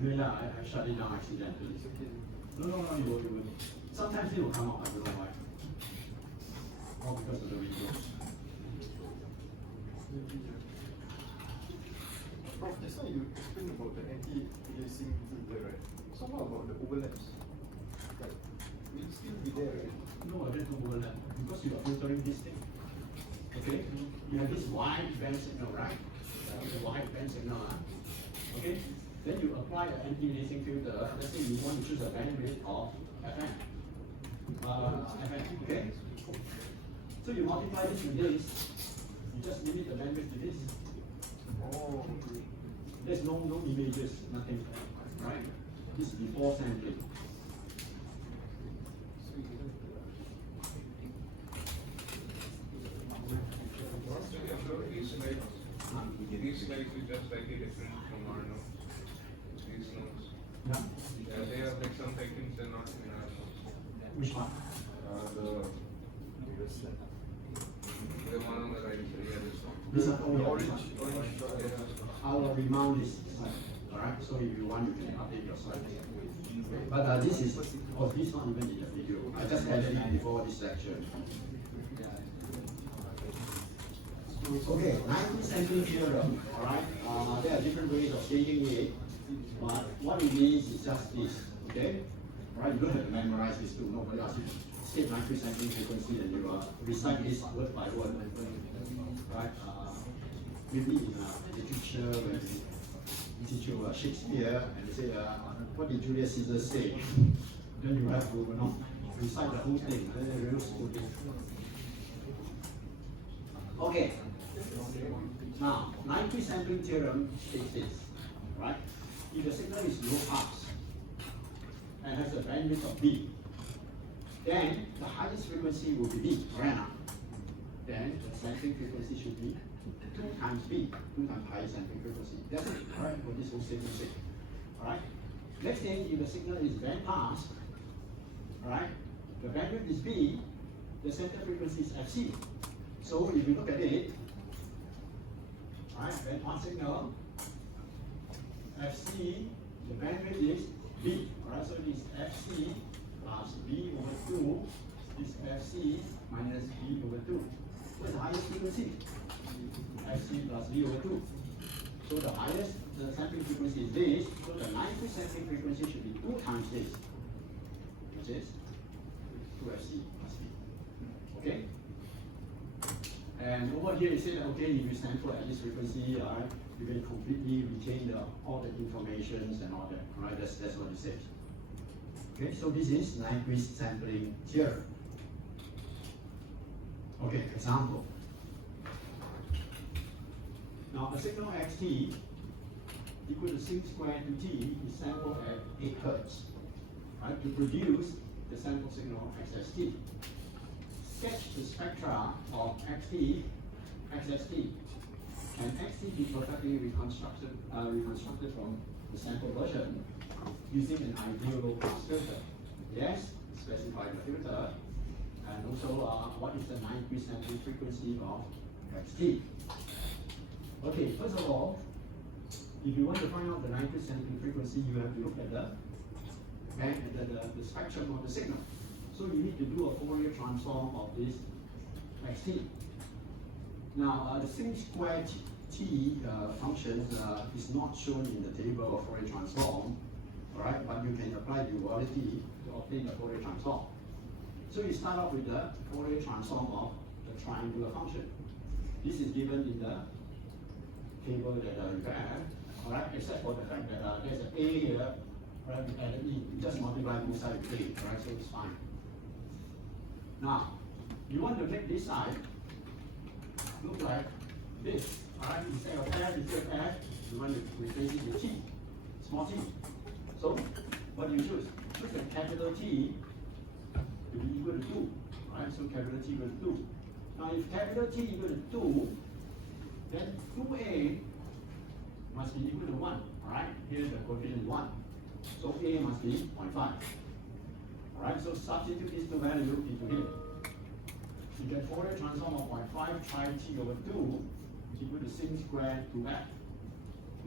Yeah, I shut it down accidentally. No, you will. Sometimes it will come up, I don't know why. All because of the windows. Prof, just now you explained about the anti-aliasing filter, right? So what about the overlaps? Like, will it still be there, right? No, there's no overlap because you are filtering this thing. Okay? You have this wide band signal, right? The wide band signal, okay? Then you apply an anti-aliasing filter. Let's say you want to choose a bandwidth of FM. FM, okay? So you multiply this with this, you just limit the bandwidth to this. Oh, okay. There's no images, nothing, right? This is before sampling. These slides is just slightly different from our notes. These notes. Yeah? Yeah, they have like some sections and not in our notes. Which one? The one on the right, yeah, this one. This is only Orange. I will remount this slide. Alright, so if you want, you can update your slide. But this is, oh, this one even in the video. I just added it before this lecture. Okay, 90 sampling theorem, alright? There are different ways of stating it, but what it means is just this, okay? Alright, you don't have to memorize this too, nobody asks you to state 90 sampling frequency and you recite this word by word, right? Maybe in literature, when you teach you Shakespeare and they say, what did Julius Caesar say? Then you have to, recite the whole thing, then they will school it. Okay. Now, 90 sampling theorem states this, right? If the signal is low pass and has a bandwidth of B, then the highest frequency will be B, right now. Then the sampling frequency should be 2 times B, 2 times higher sampling frequency. That's it, right? For this whole statement sake. Alright? Next thing, if the signal is band pass, right? The bandwidth is B, the center frequency is FC. So if you look at it, right, band pass signal, FC, the bandwidth is B. Alright, so it is FC plus B over 2 is FC minus B over 2. What's the highest frequency? FC plus B over 2. So the highest, the sampling frequency is this, so the 90 sampling frequency should be 2 times this, which is 2FC plus B. Okay? And over here, it said that, okay, if you sample at this frequency, you can completely retain all the information and all that, right? That's what it says. Okay, so this is Nyquist sampling theorem. Okay, example. Now, a signal xt equal to sin squared to t is sampled at 8 Hertz, right? To produce the sample signal xst. Sketch the spectra of xt. Can xt be perfectly reconstructed from the sample version using an ideal low pass filter? Yes, specify the filter, and also what is the Nyquist sampling frequency of xt? Okay, first of all, if you want to find out the Nyquist sampling frequency, you have to look at the spectrum of the signal. So you need to do a Fourier transform of this xt. Now, the sin squared t function is not shown in the table of Fourier transform, alright, but you can apply duality to obtain the Fourier transform. So you start off with the Fourier transform of the triangular function. This is given in the table that you have, alright, except for the fact that there's an a here, right, we added e. You just multiply both sides with a, right, so it's fine. Now, you want to make this side look like this, alright? Instead of f, you want to replace it with t, small t. So, what do you choose? Choose a capital T to be equal to 2, right? So capital T equal to 2. Now, if capital T equal to 2, then 2a must be equal to 1, alright? Here's the coefficient 1. So a must be 0.5. Alright, so substitute these two values into here. You get Fourier transform of 0.5 try t over 2 is equal to sin squared 2f.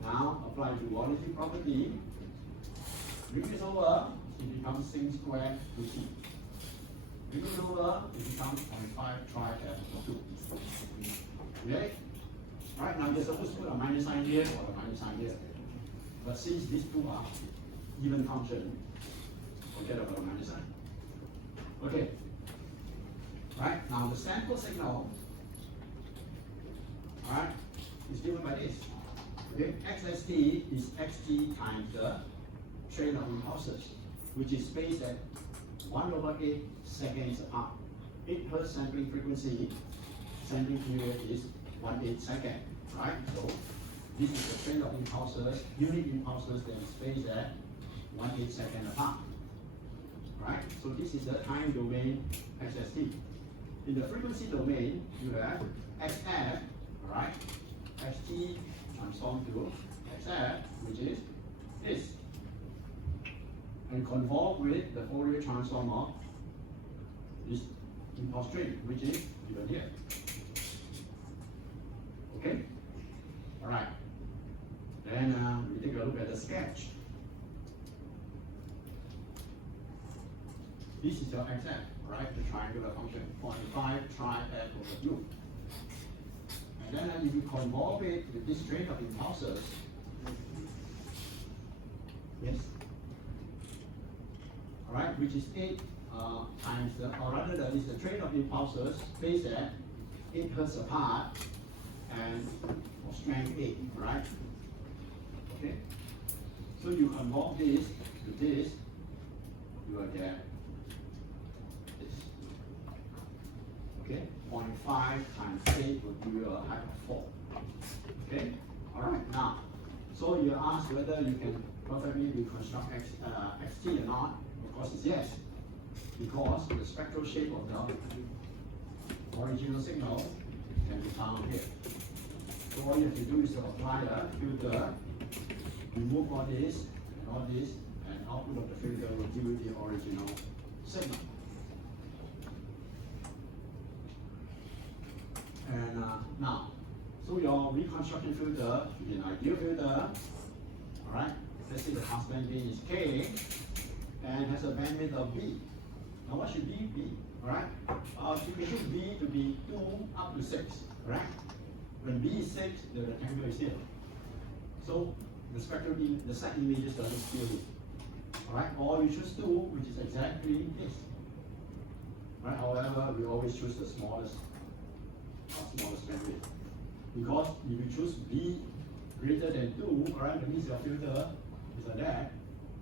Now apply duality property. Bring this over, it becomes sin squared 2t. If you go lower, it becomes 0.5 try f over 2. Okay? Right, now you're supposed to put a minus sign here or a minus sign here. But since these two are even function, forget about the minus sign. Okay. Right, now the sample signal, alright, is given by this. Okay, XST is XT times the train of impulses, which is spaced at 1/8 seconds apart. 8 Hz sampling frequency, sampling period is 1/8 second, right? So this is the train of impulses, unit impulses that is spaced at 1/8 second apart, right? So this is the time domain XST. In the frequency domain, you have XF, right? XT transformed to XF, which is this. And convolve with the Fourier transform of this impulse train, which is given here. Okay? Alright. Then we take a look at the sketch. This is your XF, right? The triangular function, 0.5 try f over 2. And then if you convolve it with this train of impulses, yes, alright, which is 8 times the, or rather that is the train of impulses spaced at 8 Hz apart and of strength 8, right? Okay, so you convolve this to this, you will get this. Okay, 0.5 times 8 will give you a height of 4. Okay, alright, now, so you ask whether you can perfectly reconstruct XT or not. Of course, it's yes, because the spectral shape of the original signal can be found here. So all you have to do is to apply a filter, remove all this, and output of the filter will give you the original signal. And now, so your reconstruction filter should be an ideal filter, alright? Let's say the passband gain is K, and has a bandwidth of B. Now what should B be, alright? You can choose B to be 2 up to 6, right? When B is 6, the rectangle is here. So the spectral, the set images doesn't steal it. Alright, or you choose 2, which is exactly this. Right? However, we always choose the smallest bandwidth. Because if you choose B greater than 2, alright, that means your filter is like that.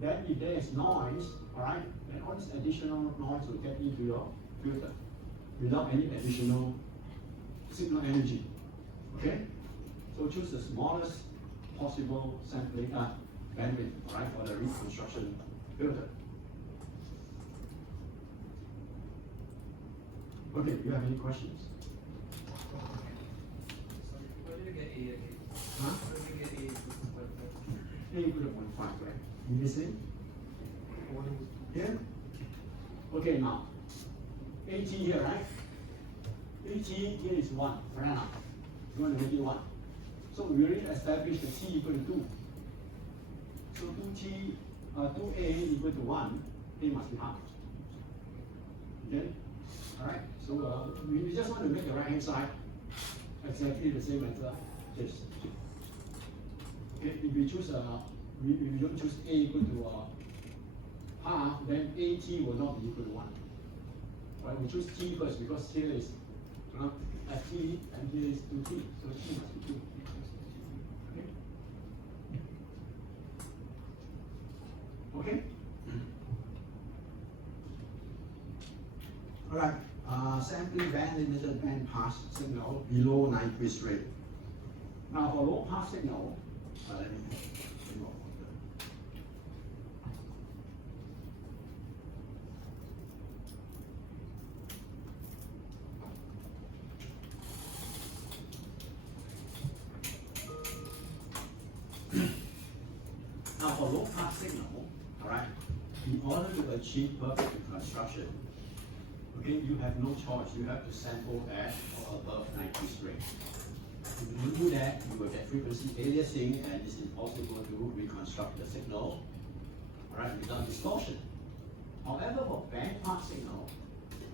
Then if there is noise, alright, then all this additional noise will get into your filter without any additional signal energy. Okay? So choose the smallest possible sampling bandwidth, right, for the reconstruction filter. Okay, you have any questions? Where did you get A again? Huh? Where did you get A equals to 1.5? A equal to 1.5, right? You missing? Here? Okay, now, AT here, right? AT here is 1, right now. You want to make it 1. So we already established that T equal to 2. So 2A equal to 1, A must be half. Okay? Alright, so we just want to make the right hand side exactly the same as this. Okay, if we choose we don't choose A equal to half, then AT will not be equal to 1. Right? We choose T first because here is FT and here is 2T, so T must be 2. Okay? Okay? Alright, sampling band limited band pass signal below Nyquist rate. Now for low pass signal, let me remove Now for low pass signal, alright, in order to achieve perfect reconstruction, okay, you have no choice. You have to sample at or above Nyquist rate. If you do that, you will get frequency aliasing and it's impossible to reconstruct the signal, alright, without distortion. However, for band pass signal,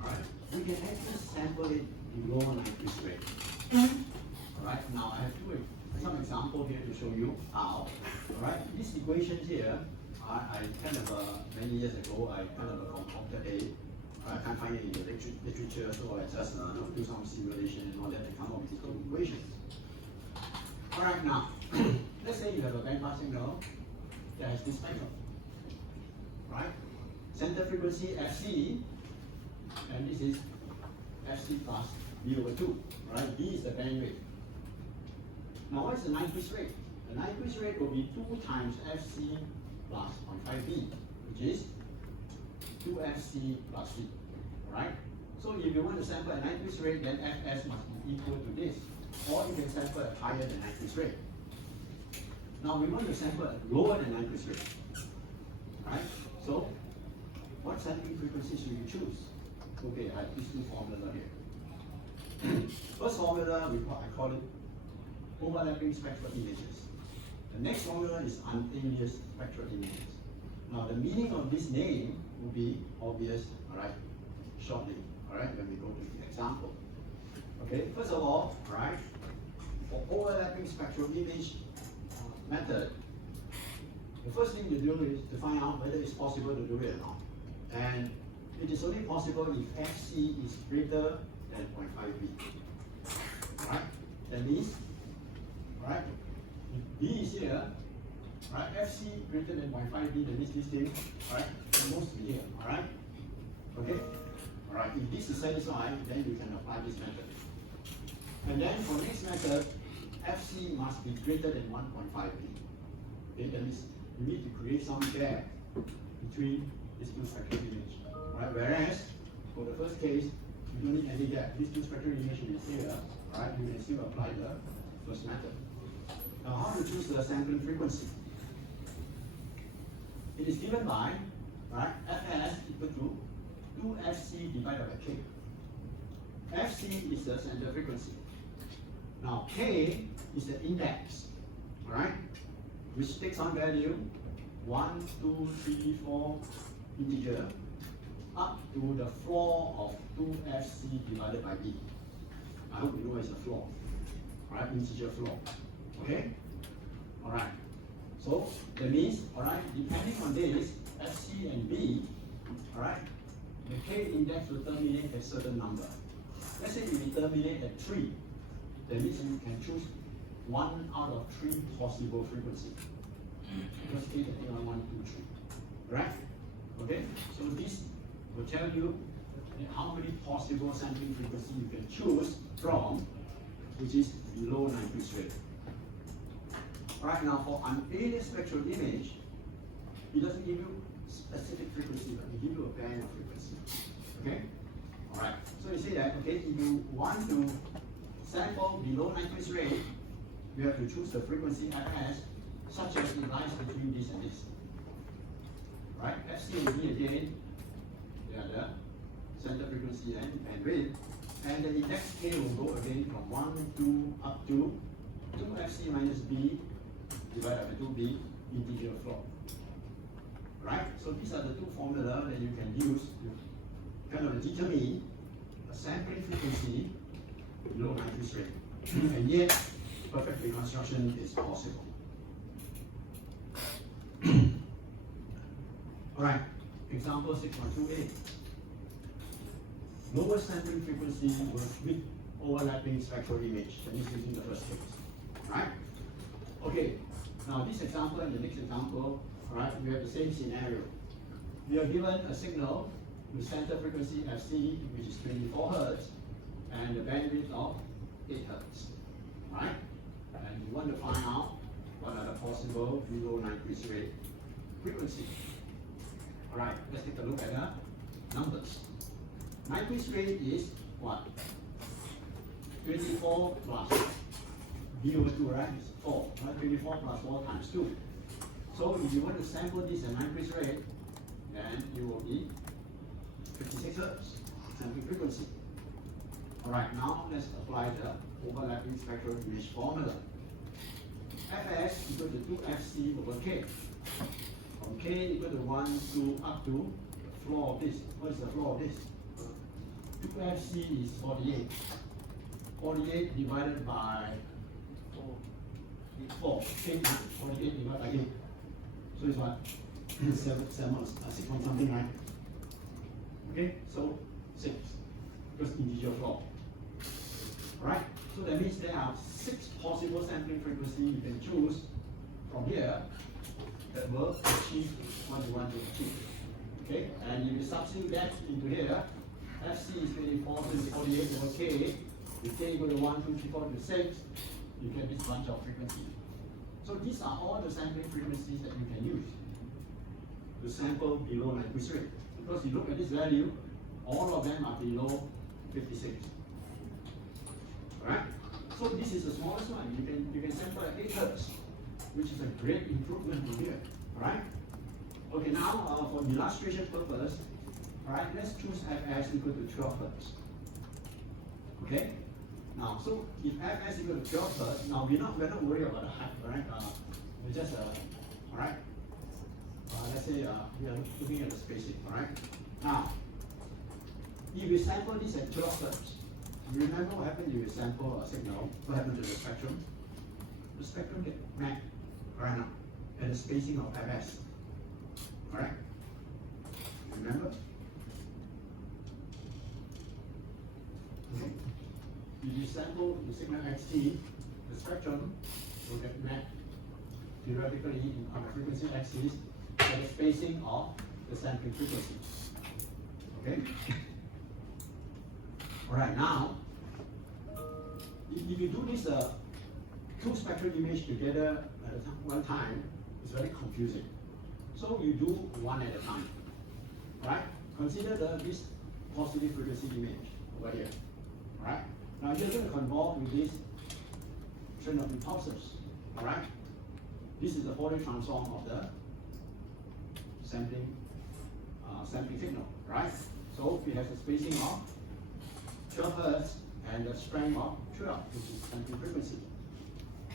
Alright, we can actually sample it below Nyquist rate. Alright, now I have some example here to show you how. Alright, these equations here, I kind of, many years ago, I kind of concocted I can't find it in the literature, so I just do some simulation and all that and come up with these two equations. Alright, now, let's say you have a bandpass signal that has this spectrum. Right? Center frequency FC, and this is FC plus B over 2. Right? B is the bandwidth. Now, what is the Nyquist rate? The Nyquist rate will be 2 times FC plus 0.5B, which is 2FC plus C. Right? So if you want to sample a Nyquist rate, then Fs must be equal to this. Or you can sample at higher than Nyquist rate. Now we want to sample at lower than Nyquist rate. Right? So what sampling frequency should you choose? Okay, I have these two formulas here. First formula, I call it overlapping spectral images. The next formula is unaliased spectral images. Now the meaning of this name will be obvious, alright, shortly, alright, when we go to the example. Okay, first of all, right, for overlapping spectral image method, the first thing you do is to find out whether it's possible to do it or not. And it is only possible if FC is greater than 0.5B. Right? That means, right, if B is here, right, FC greater than 0.5B, that means this thing, right, it must be here, alright? Okay? Alright, if this is satisfied, then you can apply this method. And then for next method, FC must be greater than 1.5B. Okay, that means you need to create some gap between these two spectral images. Right? Whereas for the first case, you don't need any gap. These two spectral images is here, right? You can still apply the first method. Now how to choose the sampling frequency? It is given by, right, Fs equal to 2Fc divided by K. Fc is the center frequency. Now K is the index, right, which takes on value 1, 2, 3, 4 integer up to the floor of 2Fc divided by B. I hope you know it's a floor, right, integer floor, okay? Alright, so that means, alright, depending on this, Fc and B, alright, the K index will terminate at a certain number. Let's say we terminate at 3. That means you can choose 1 out of 3 possible frequencies. Because K can take on 1, 2, 3. Right? Okay? So this will tell you how many possible sampling frequencies you can choose from, which is below Nyquist rate. Alright, now for unaliased spectral image, it doesn't give you specific frequency, but it gives you a band of frequency. Okay? Alright, so you see that, okay, if you want to sample below Nyquist rate, you have to choose the frequency Fs such as it lies between this and this. Right? Fc and B again, they are the center frequency and bandwidth. And the index K will go again from 1, 2 up to 2Fc minus B divided by 2B integer floor. Right? So these are the two formulas that you can use to kind of determine a sampling frequency below Nyquist rate. And yet, perfect reconstruction is possible. Alright, example 6.28. Lowest sampling frequency with overlapping spectral image, that is using the first case. Right? Okay, now this example and the next example, right, we have the same scenario. We are given a signal with center frequency Fc, which is 24 Hz, and the bandwidth of 8 Hz. Right? And you want to find out what are the possible below Nyquist rate frequency. Alright, let's take a look at the numbers. Nyquist rate is what? 24 plus B over 2, right? It's 4. Right? 24 plus 4 times 2. So if you want to sample this at Nyquist rate, then it will be 56 Hz sampling frequency. Alright, now let's apply the overlapping spectral image formula. Fs equal to 2Fc over K. From K equal to 1, 2, up to the floor of this. What is the floor of this? 2FC is 48. 48 divided by 4. 8, 48 divided by 8. So it's what? 6 point something, right? Okay, so 6. Because integer floor. Right? So that means there are 6 possible sampling frequency you can choose from here that will achieve what you want to achieve. Okay? And if you substitute that into here, FC is 24 to 48 over K. If K equal to 1, 2, 3, 4 to 6, you get this bunch of frequency. So these are all the sampling frequencies that you can use to sample below Nyquist rate. Because you look at this value, all of them are below 56. Alright? So this is the smallest one. You can sample at 8 Hz, which is a great improvement from here. Alright? Okay, now for illustration purpose, alright, let's choose Fs equal to 12 Hz. Okay? Now, so if Fs equal to 12 Hz, now we're not worried about the height, right? We're just alright. Let's say we are looking at the spacing, alright? Now, if we sample this at 12 Hz, you remember what happened if you sample a signal? What happened to the spectrum? The spectrum gets mapped right now at the spacing of Fs. Alright? Remember? Okay. If you sample the signal xt, the spectrum will get mapped theoretically on the frequency axis at the spacing of the sampling frequency. Okay? Alright, now, if you do this two spectral images together at one time, it's very confusing. So you do one at a time. Right? Consider this positive frequency image over here. Right? Now you're going to convolve with this train of impulses. Alright? This is the Fourier transform of the sampling signal. Right? So we have the spacing of 12 Hz and the strength of 12, which is sampling frequency.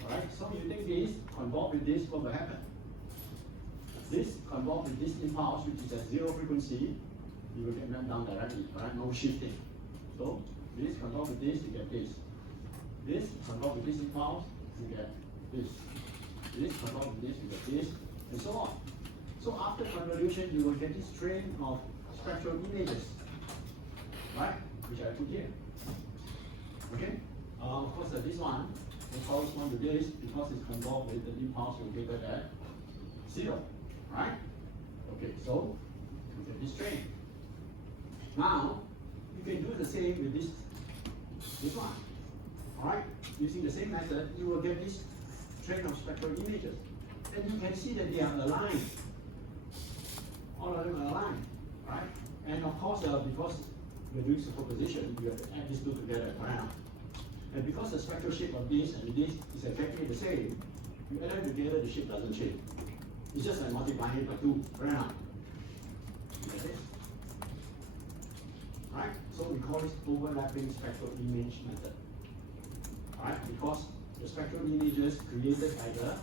Alright? So you take this, convolve with this, what will happen? This convolved with this impulse, which is at 0 frequency, you will get them down directly, right? No shifting. So this convolved with this, you get this. This convolved with this impulse, you get this. This convolved with this, you get this, and so on. So after convolution, you will get this train of spectral images, right? Which I put here. Okay? Of course, this one will correspond to this because it's convolved with the impulse located at 0. Right? Okay, so we get this train. Now, you can do the same with this one. Alright? Using the same method, you will get this train of spectral images. And you can see that they are aligned. All of them are aligned. Right? And of course, because we're doing superposition, you have to add these two together. Right? And because the spectral shape of this and this is exactly the same, you add them together, the shape doesn't change. It's just like multiplying it by 2, right now. Right? So we call this overlapping spectral image method. Right? Because the spectral images created by the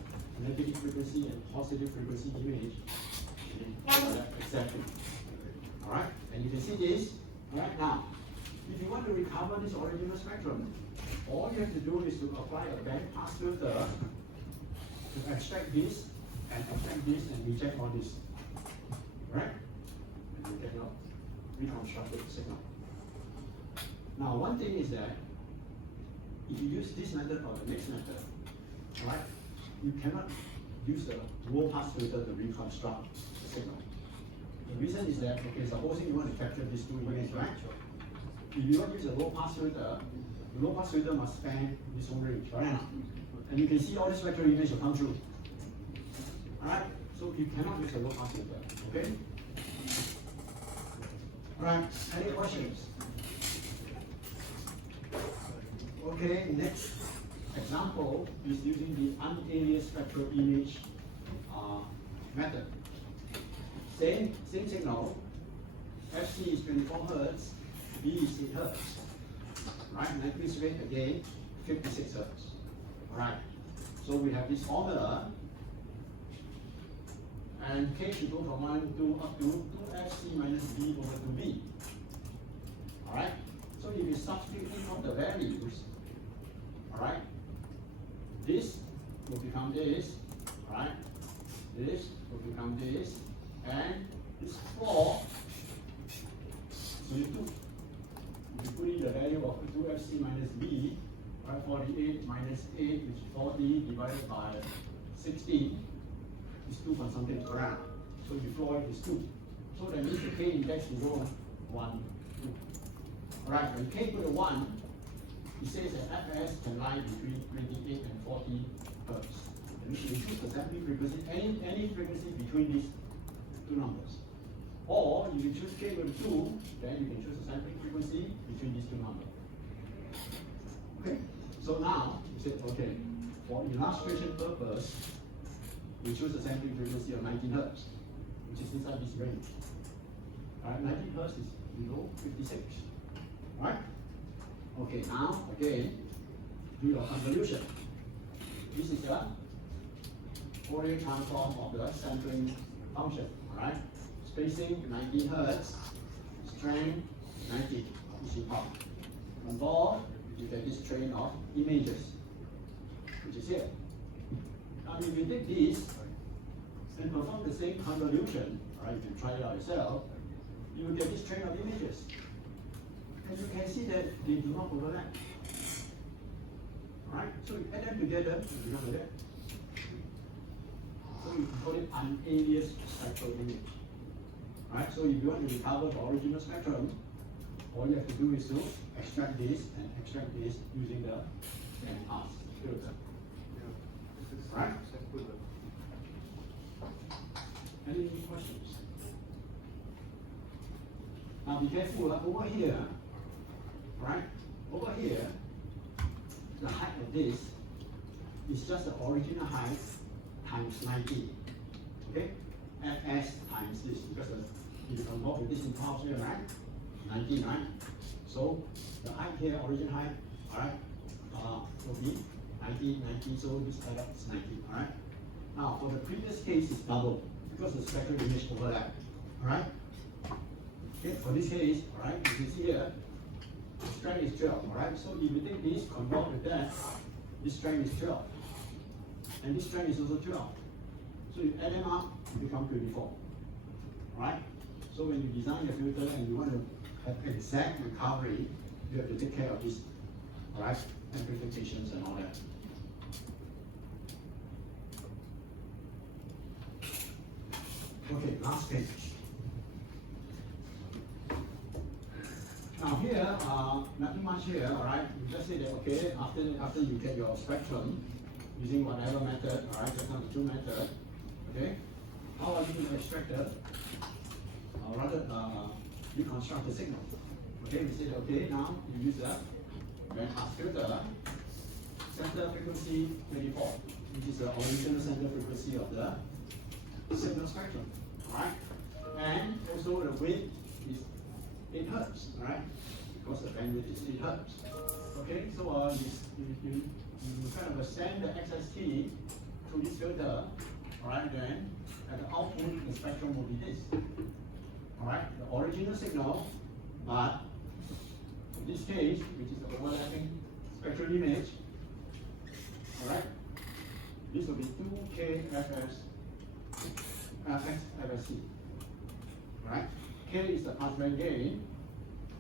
negative frequency and positive frequency image overlap exactly. Alright? And you can see this. Alright, now, if you want to recover this original spectrum, all you have to do is to apply a band pass filter to extract this and extract this and reject all this. Right? And you get your reconstructed signal. Now, one thing is that if you use this method or the next method, right, you cannot use the low pass filter to reconstruct the signal. The reason is that, okay, supposing you want to capture these two images, right? If you want to use a low pass filter, the low pass filter must span this whole range, right? And you can see all this spectral image will come through. Alright? So you cannot use a low pass filter, okay? Alright, any questions? Okay, next example is using the unaliased spectral image method. Same signal, FC is 24 Hz, B is 8 Hz. Right, Nyquist rate again, 56 Hz. Alright, so we have this formula, and K should go from 1 to up to 2FC minus B over 2B. Alright, So if you substitute in all the values, alright, this will become this, alright, this will become this, and this 4, so you 2. If you put in the value of 2fc minus b, right, 48 minus 8, which is 40 divided by 16, is 2 point something per annum. So you floor it is 2. So that means the K index will go 1, 2. Alright, when K equal to 1, it says that Fs can lie between 28 and 40 hertz. That means you choose the sampling frequency, any frequency between these two numbers. Or if you choose K equal to 2, then you can choose the sampling frequency between these two numbers. Okay? So now, you say, okay, for illustration purpose, we choose the sampling frequency of 19 hertz, which is inside this range. Alright, 19 hertz is below 56. Right? Okay, now again, do your convolution. This is the Fourier transform of the sampling function. Alright? Spacing 19 hertz, strength 90 is involved. On board, you get this train of images, which is here. Now if you take this and perform the same convolution, right, you can try it out yourself, you will get this train of images. And you can see that they do not overlap. Right? So you add them together, you become like that. So you call it unaliased spectral image. Right? So if you want to recover the original spectrum, all you have to do is to extract this and extract this using the bandpass filter. Right? Any questions? Now be careful, over here, right? Over here, the height of this is just the original height times 90. Okay? Fs times this, because if you convert with this in powers here, right? 19, right? So the height here, origin height, alright, will be 90, so this add up is 90, alright? Now for the previous case, it's double, because the spectral image overlap, alright? Okay, for this case, alright, you can see here, the strength is 12, alright? So if you take this, convert with that, this strength is 12. And this strength is also 12. So you add them up, you become 24. Alright? So when you design your filter and you want to have exact recovery, you have to take care of this. Alright? Amplifications and all that. Okay, last page. Now here, nothing much here, alright? You just say that, okay, after you get your spectrum, using whatever method, alright, just have the two methods, okay? How are you going to extract the, or rather, reconstruct the signal? Okay, we say that, okay, now you use the bandpass filter, center frequency 24, which is the original center frequency of the signal spectrum, alright? And also the width is 8 hertz, right? Because the bandwidth is 8 hertz. Okay, so you kind of send the XST through this filter, alright, then at the output the spectrum will be this. Alright, the original signal, but in this case, which is the overlapping spectral image, alright, this will be 2K FSC. Right? K is the passband gain,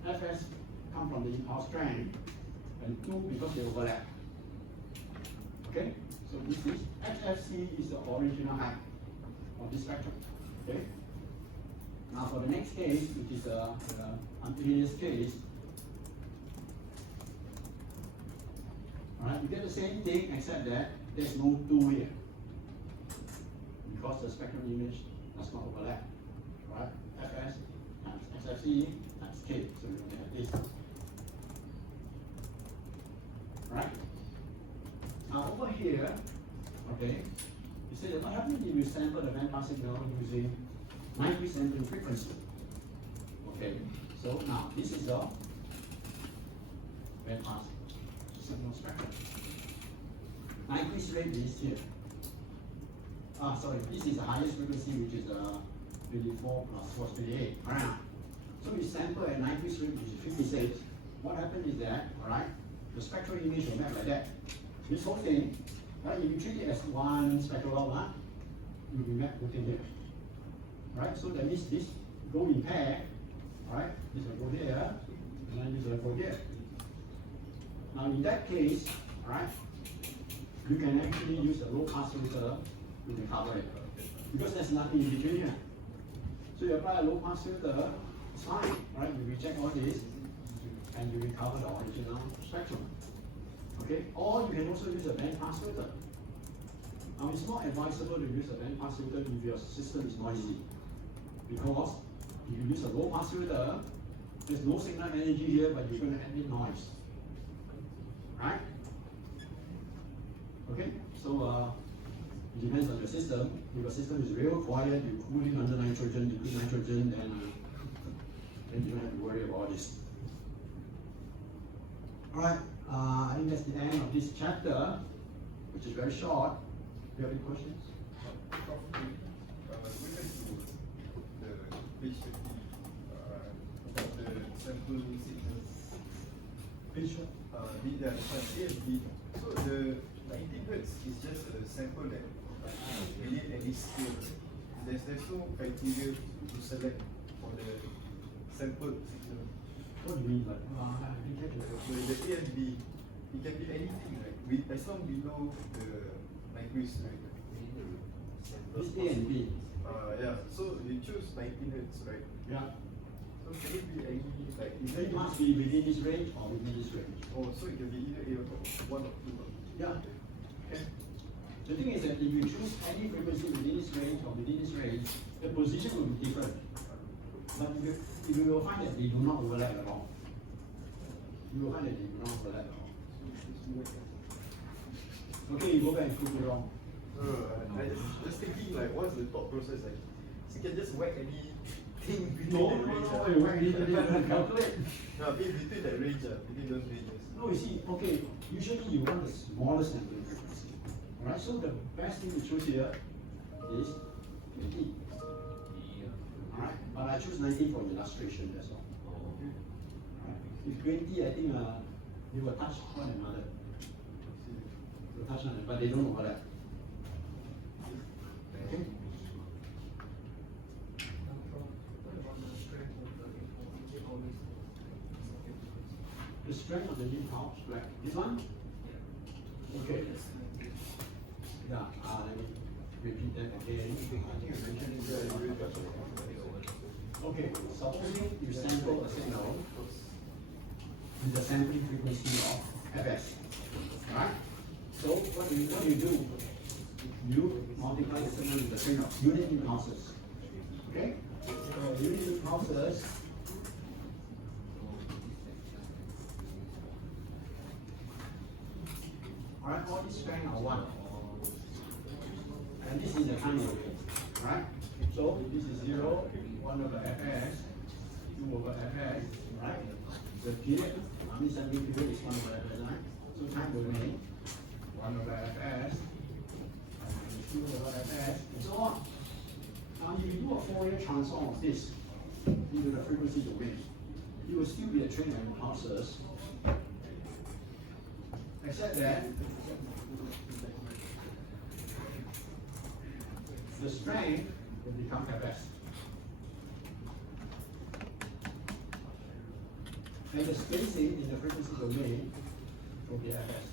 Fs come from the impulse strength, and 2 because they overlap. Okay? So this is HFC is the original height of this spectrum. Okay? Now for the next case, which is the unaliased case, alright, you get the same thing except that there's no 2 here. Because the spectral image does not overlap. Right? Fs times XFC times K. So you only have this. Right? Now over here, okay, you say that what happens if you sample the bandpass signal using 90 sampling frequency? Okay, so now this is the bandpass signal spectrum. 90 rate is here. Sorry, this is the highest frequency, which is 24 plus 4 is 28. Right? So we sample at 90 rate, which is 56, what happens is that, alright, the spectral image will map like that. This whole thing, right, if you treat it as one spectral line, it will be mapped within here. Right, so that means this go in pair, right? This will go there, and then this will go there. Now in that case, right, you can actually use a low pass filter to cover it. Because there's nothing in between here. So you apply a low pass filter, it's fine, right? You reject all this, and you recover the original spectrum. Okay? Or you can also use a band pass filter. Now it's not advisable to use a band pass filter if your system is noisy. Because if you use a low pass filter, there's no signal energy here, but you're going to emit noise. Right? Okay? So it depends on your system. If your system is real quiet, you cool it under nitrogen, you put nitrogen, then you don't have to worry about this. Alright, I think that's the end of this chapter, which is very short. Do you have any questions? Page 50, about the sample signal. Page A and B. So the 19 hertz is just a sample that within any scale. There's no criteria to select for the sample signal. What do you mean? Like, I didn't get it. So the A and B, it can be anything, right? As long below the Nyquist, right? This A and B. Yeah, so you choose 19 hertz, right? Yeah. So can it be any, like, is It there must be within this range or within this range. Oh, so it can be either A or one or two. Yeah. Okay. The thing is that if you choose any frequency within this range or within this range, the position will be different. But you will find that they do not overlap at all. You will find that they do not overlap at all. Okay, you go back and prove it wrong. I just thinking like, what's the thought process like? So you can just whack anything between No, that range. you whack anything, you don't calculate. No, between that range, between those ranges. No, you see, okay, usually you want the smallest sampling frequency. Alright, so the best thing to choose here is 20. Alright, but I choose 90 for illustration, that's all. Alright, if 20, I think they will touch one another. They will touch one another, but they don't overlap. Okay? The strength of the new house, right? This one? Okay. Yeah, let me repeat that again. I think I mentioned it. Okay, supposing you sample a signal with the sampling frequency of fs, right? So what do you do? You multiply the signal with the signal, unit impulses. Okay? So unit impulses. Alright, all these strengths are 1. And this is the time domain, right? So this is 0, 1 over fs, 2 over fs, right? The period, sampling period is 1 over fs, right? So time domain, 1 over fs, 2 over fs, and so on. Now if you do a Fourier transform of this into the frequency domain, it will still be a train of impulses, except that the strength will become fs. And the spacing in the frequency domain will be fs.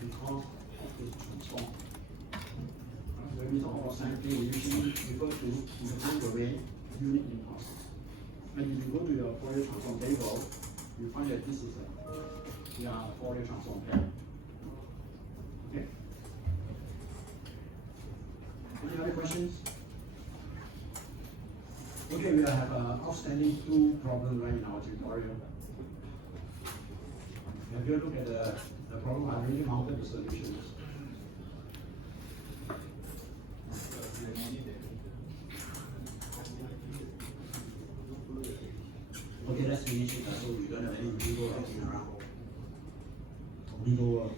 Because of this transform. When we talk about sampling, we usually refer to in the time domain unit impulse. And if you go to your Fourier transform table, you find that this is a Fourier transform pair. Okay? Any other questions? Okay, we have an outstanding 2 problem right in our tutorial. Have you looked at the problem? I already mounted the solutions. Okay, let's finish it so we don't have any legal hanging around. Legal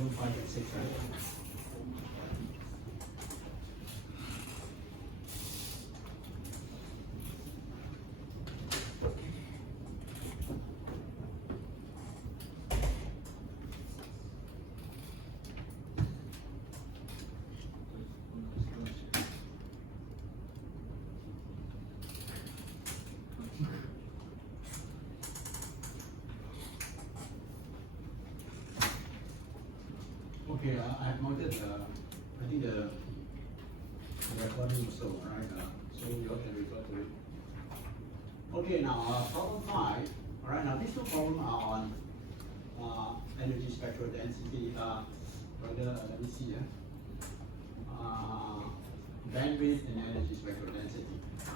problem 5 and 6, right? Okay, I have noted, I think the recording was so, right? So you all can refer to it. Okay, now problem 5. All right, now these two problems are on energy spectral density. Let me see. Bandwidth and energy spectral density.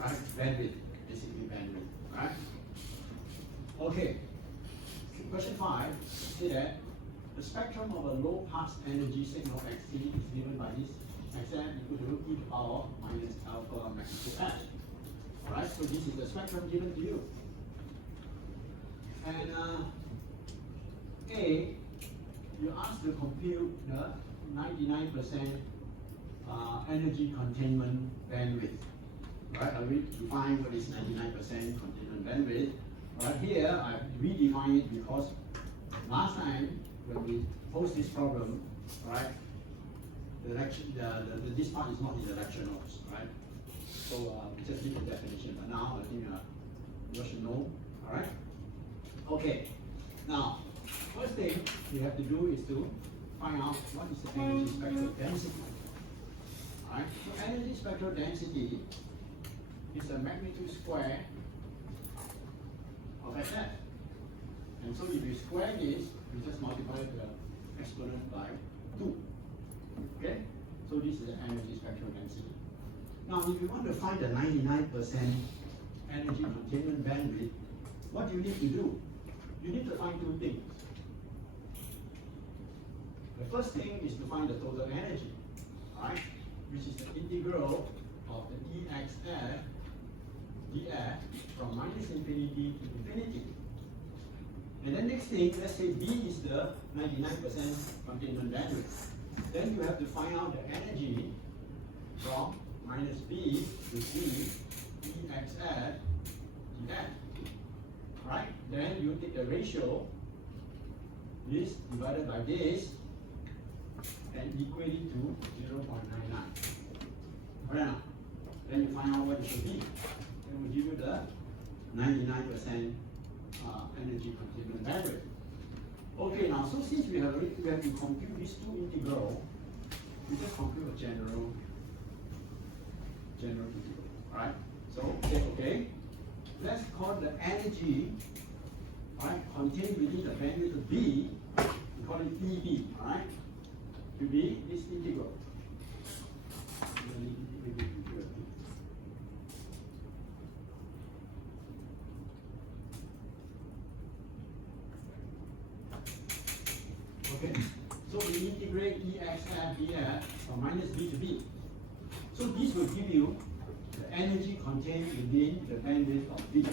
Right? Bandwidth, basically bandwidth. Right? Okay. Question 5. See that the spectrum of a low pass energy signal Xt is given by this Xn equal to e to the power minus alpha magnitude f. Alright, so this is the spectrum given to you. And A, you ask to compute the 99% energy containment bandwidth. Right, I will define what is 99% containment bandwidth. Right here, I redefine it because last time when we post this problem, right, this part is not in the lecture notes, right? So we just need the definition, but now I think you should know, all right? Okay, now, first thing you have to do is to find out what is the energy spectral density. All right, so energy spectral density is the magnitude square of SF. And so if you square this, you just multiply the exponent by 2. Okay? So this is the energy spectral density. Now, if you want to find the 99% energy containment bandwidth, what do you need to do? You need to find two things. The first thing is to find the total energy, right? Which is the integral of the EXF df from minus infinity to infinity. And then next thing, let's say B is the 99% containment bandwidth. Then you have to find out the energy from minus B to B EXF df. Right? Then you take the ratio, this divided by this, and equate it to 0.99. Right now, then you find out what it should be. It will give you the 99% energy containment bandwidth. Okay, now so since we have to compute these two integrals, we just compute a general integral. Right? So okay. Let's call the energy, right, contained within the bandwidth of B, we call it EB, right, to be this integral. Okay, so we integrate EXF df from minus B to B. So this will give you the energy contained within the bandwidth of B,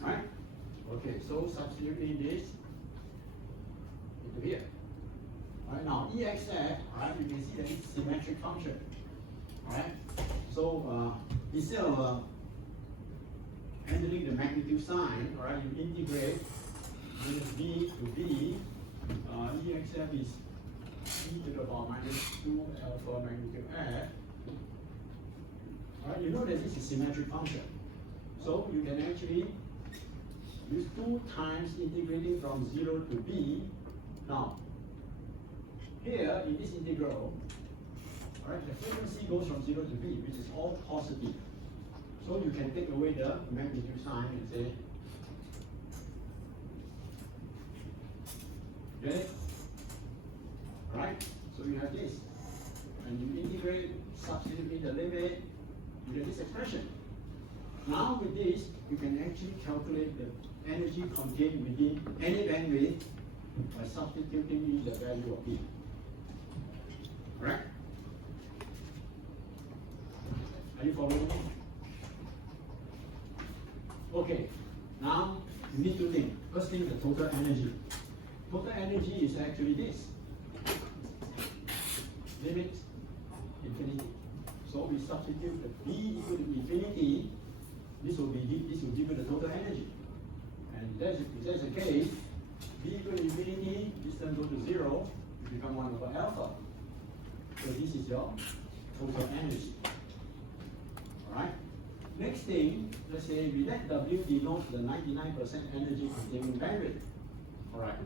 right? Okay, so substituting this into here. Right now, EXF, right, you can see that it's a symmetric function, right? So instead of handling the magnitude sign, right, you integrate minus B to B. EXF is e to the power minus 2 alpha magnitude f. Right, you know that this is a symmetric function. So you can actually use 2 times integrating from 0 to b. Now, here in this integral, right, the frequency goes from 0 to b, which is all positive. So you can take away the magnitude sign and say, get it? Right? So you have this. And you integrate, substitute in the limit, you get this expression. Now with this, you can actually calculate the energy contained within any bandwidth by substituting in the value of B. Correct? Are you following me? Okay. Now you need to think. First thing, the total energy. Total energy is actually this. limit infinity. So we substitute the B equal to infinity. This will give you the total energy. And if that's the case, B equal to infinity, this term go to 0, it become 1 over alpha. So this is your total energy. Alright? Next thing, let's say we let W denote the 99% energy containment bandwidth. Alright.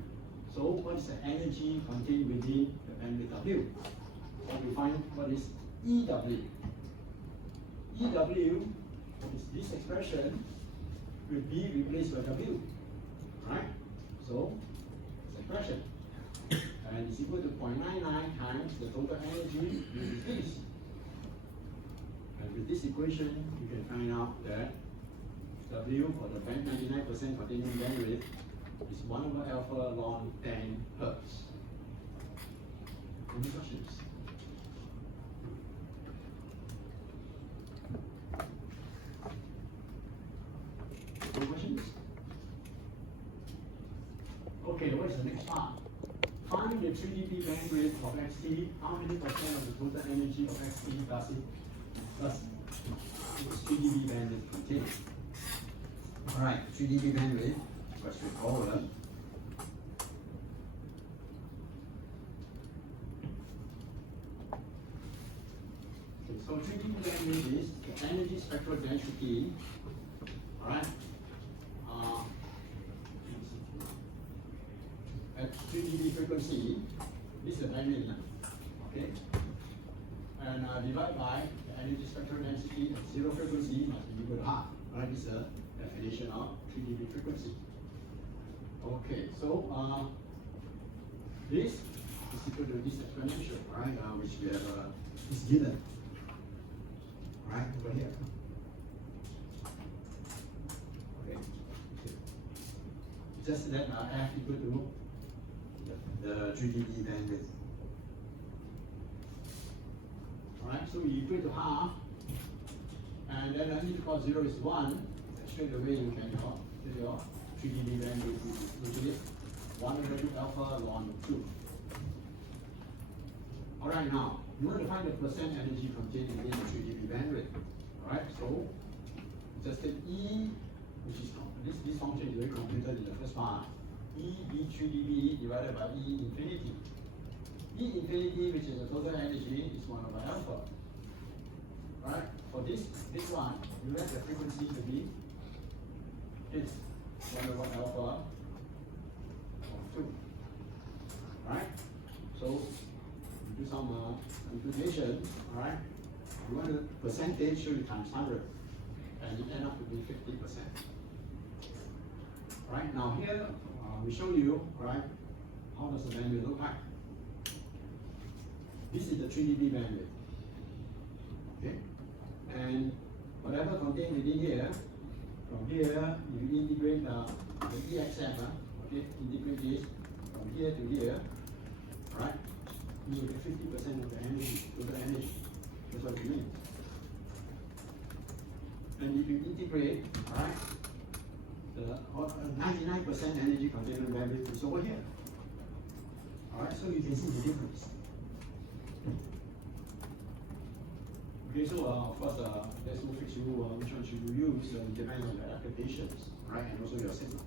So what is the energy contained within the bandwidth W? So we find what is EW. EW is this expression with B replaced by W. Right? So this expression. And it's equal to 0.99 times the total energy, which is this. And with this equation, you can find out that W, or the 99% containment bandwidth, is 1 over alpha ln 10 hertz. Any questions? Any questions? Okay, what is the next part? Find the 3 dB bandwidth of xt. How many percent of the total energy of xt does its 3 dB bandwidth contain? Alright, 3 dB bandwidth, quite straightforward. Okay, so 3 dB bandwidth is the energy spectral density. Alright? At 3 dB frequency, this is the bandwidth, okay? And divide by the energy spectral density at 0 frequency must be equal to half. Right? This is the definition of 3 dB frequency. Okay, so this is equal to this exponential, right? Which we have is given, right over here. Okay, just that f equal to the 3 dB bandwidth. Alright, so we equate to half, and then e to the power 0 is 1, straight away you can get your 3 dB bandwidth, which is 1 over 2 alpha ln 2. Alright, now, you want to find the percent energy contained within the 3 dB bandwidth. Alright, so just take E, which is this function is very complicated in the first part. E B3 dB divided by E infinity. E infinity, which is the total energy, is 1 over alpha. Right? For this one, you let the frequency to be is 1 over alpha of 2. Right? So you do some computation, right? You want the percentage, so you times 100, and it end up to be 50%. Right? Now here we show you, right, how does the bandwidth look like. This is the 3 dB bandwidth. Okay? And whatever contained within here, from here, if you integrate the EXF, okay, integrate this from here to here, right? You will get 50% of the energy, total energy. That's what it means. And if you integrate, right, the 99% energy containment bandwidth is over here. Alright, so you can see the difference. Okay, so of course, there's no fixed rule which one should you use, it depends on your applications, right, and also your signal.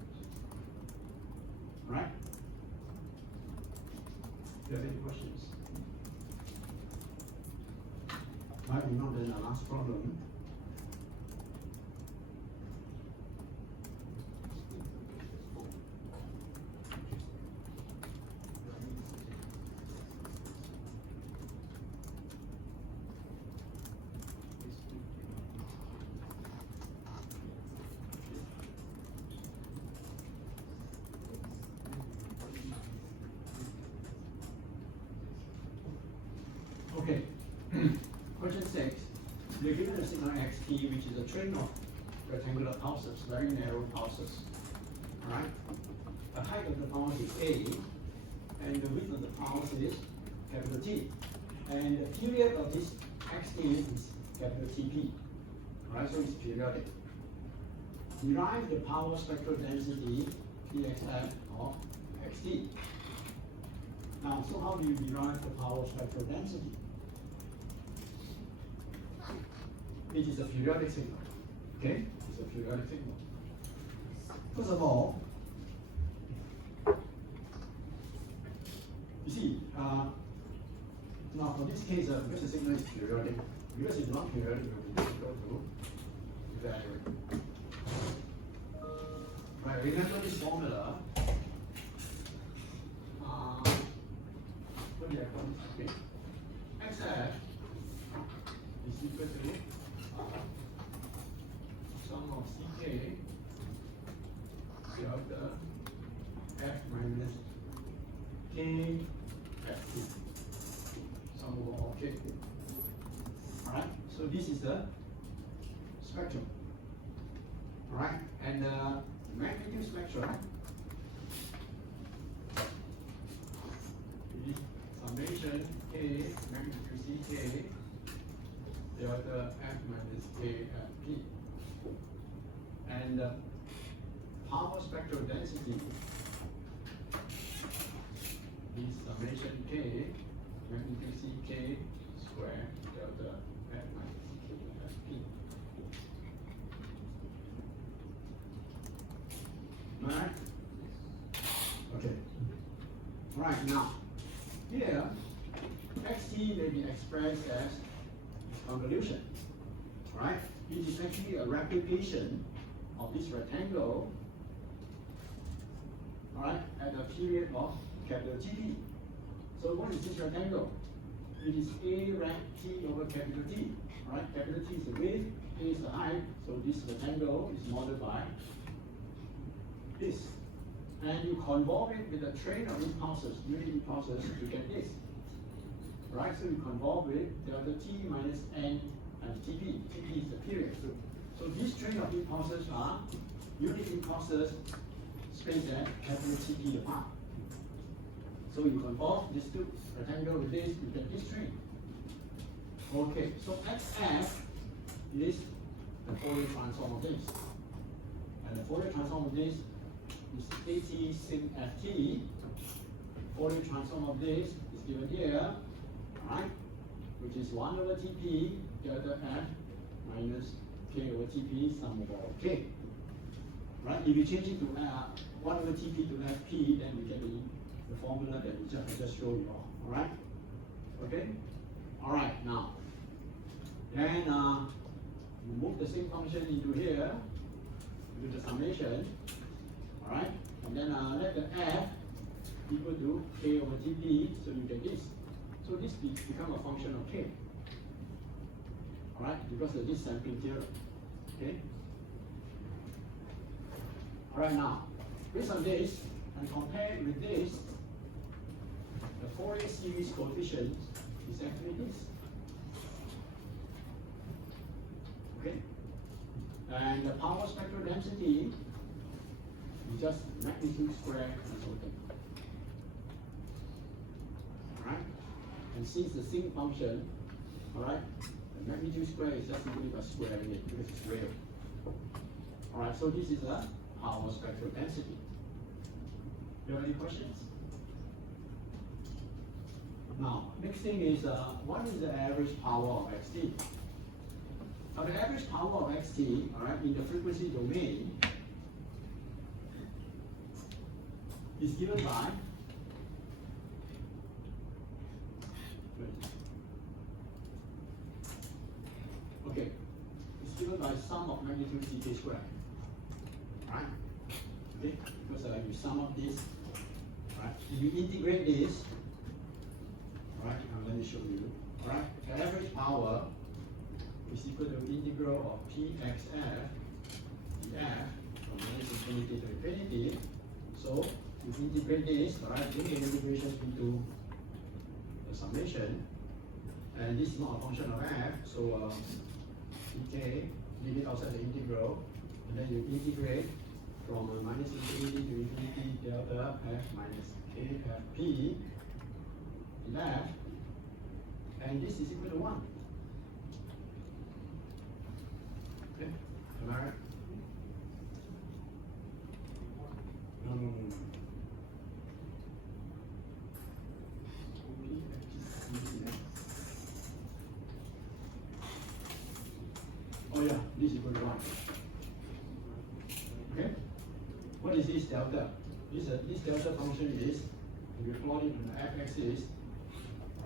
Right? Do you have any questions? Right, we know then the last problem. Okay, question 6. We're given a signal xt, which is a train of rectangular pulses, very narrow pulses. Alright? The height of the pulse is A, and the width of the pulse is capital T. And the period of this xt is capital TP. Alright, so it's periodic. Derive the power spectral density, PXF, of xt. Now, so how do you derive the power spectral density? It is a periodic signal. Okay? It's a periodic signal. First of all, you see, now for this case, because the signal is periodic, because it's not periodic, it will be difficult to evaluate. Right, remember this formula. What do you have? Okay. XF is equal to sum of CK delta F minus K F2. Sum over all K. Alright, so this is the spectrum. Alright, and the magnitude spectrum is summation K magnitude CK delta F minus K F P. And power spectral density is summation K magnitude CK square delta F minus K F P. Alright? Okay. Alright, now, here, xt may be expressed as convolution. Right? It is actually a replication of this rectangle, alright, at a period of capital T. So what is this rectangle? It is A rank T over capital T. Alright, capital T is the width, A is the height, so this rectangle is modeled by this. And you convolve it with a train of impulses, unit impulses to get this. Right, so you convolve with delta T minus N and TP. TP is the period. So this train of impulses are unit impulses spaced at capital TP apart. So you convolve this two rectangle with this, you get this train. Okay, so XF is the Fourier transform of this. And the Fourier transform of this is AT sin FT. Fourier transform of this is given here, right? Which is 1 over TP delta F minus K over TP sum over K. Right? If you change it to 1 over TP to FP, then we get the formula that I just showed you all. Alright? Okay? Alright, now. Then you move the same function into here with the summation. Alright? And then let the F equal to K over TP, so you get this. So this become a function of K. Alright? Because of this sampling theorem. Okay? Alright, now, based on this, and compared with this, the Fourier series coefficient is actually this. Okay? And the power spectral density is just magnitude squared and something. Alright? And since the sinc function, alright, the magnitude square is just simply by squaring it because it's real. Alright, so this is a power spectral density. You have any questions? Now, next thing is, what is the average power of xt? Now, the average power of xt, all right, in the frequency domain is given by okay, it's given by sum of magnitude ck squared, right? Okay, because you sum up this, right? If you integrate this. Alright, now let me show you. Alright, the average power is equal to integral of Pxf df from minus infinity to infinity. So you integrate this, alright, bring the integration into the summation. And this is not a function of f, so pk, leave it outside the integral, and then you integrate from minus infinity to infinity delta f minus kfp left, and this is equal to 1. Okay, am I right? No. this equal to 1. Okay? What is this delta? This delta function is, if you plot it on the x-axis,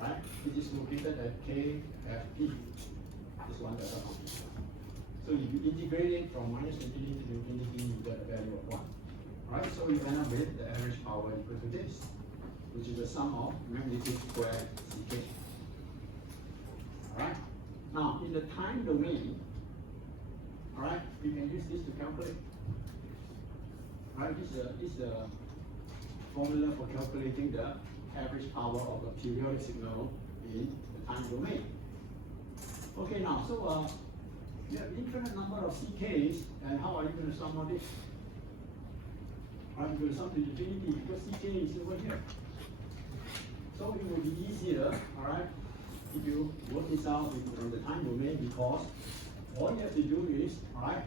right? It is located at KFP. This one delta function. So if you integrate it from minus infinity to infinity, you get a value of 1. Right? So you end up with the average power equal to this, which is the sum of magnitude squared Ck. Alright? Now, in the time domain, alright, we can use this to calculate. Right? This is the formula for calculating the average power of a periodic signal in the time domain. Okay, now, so you have infinite number of CKs, and how are you going to sum all this? Right, you're going to sum to infinity because CK is over here. So it will be easier, alright, if you work this out in the time domain, because all you have to do is, alright,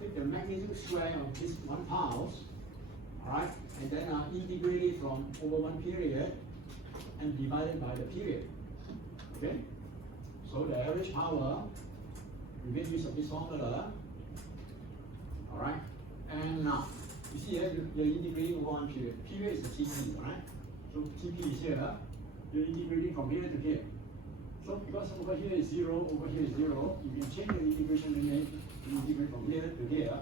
take the magnitude square of this 1 pulse, alright, and then integrate it from over 1 period and divide it by the period. Okay? So the average power, we make use of this formula, alright, and now, you see here, you're integrating over 1 period. Period is the TP, right? So TP is here, you're integrating from here to here. So because over here is 0, over here is 0, you can change the integration limit, you integrate from here to here,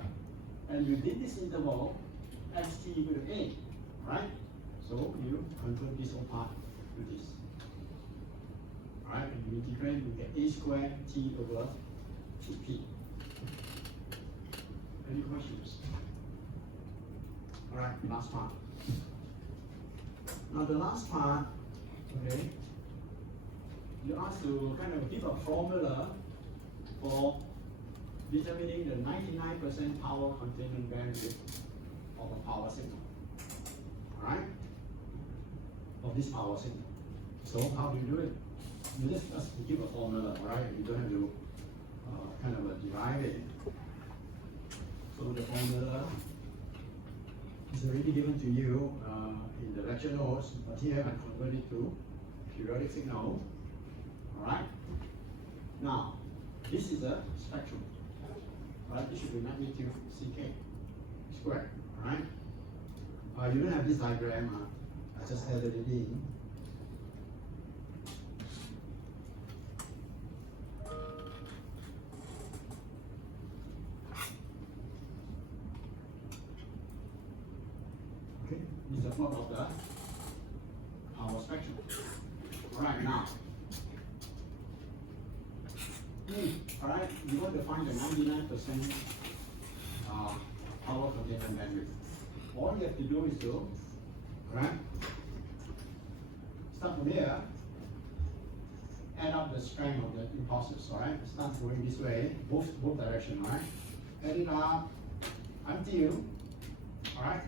and within this interval, xt equal to a, right? So you convert this whole part to this. Alright, and you integrate, you get a squared t over tp. Any questions? Alright, last part. Now the last part, okay, you asked to kind of give a formula for determining the 99% power containment bandwidth of a power signal. Alright? Of this power signal. So how do you do it? You just give a formula, right? You don't have to kind of derive it. So the formula is already given to you in the lecture notes, but here I convert it to periodic signal. Alright? Now, this is a spectrum. Right? This should be magnitude Ck squared. Alright? You don't have this diagram, I just added it in. This is a plot of the power spectrum. Alright, now. Alright, you want to find the 99% power containment bandwidth. All you have to do is to, alright, start from here, add up the strength of the impulses, alright? Start going this way, both directions, alright? Add it up until, alright?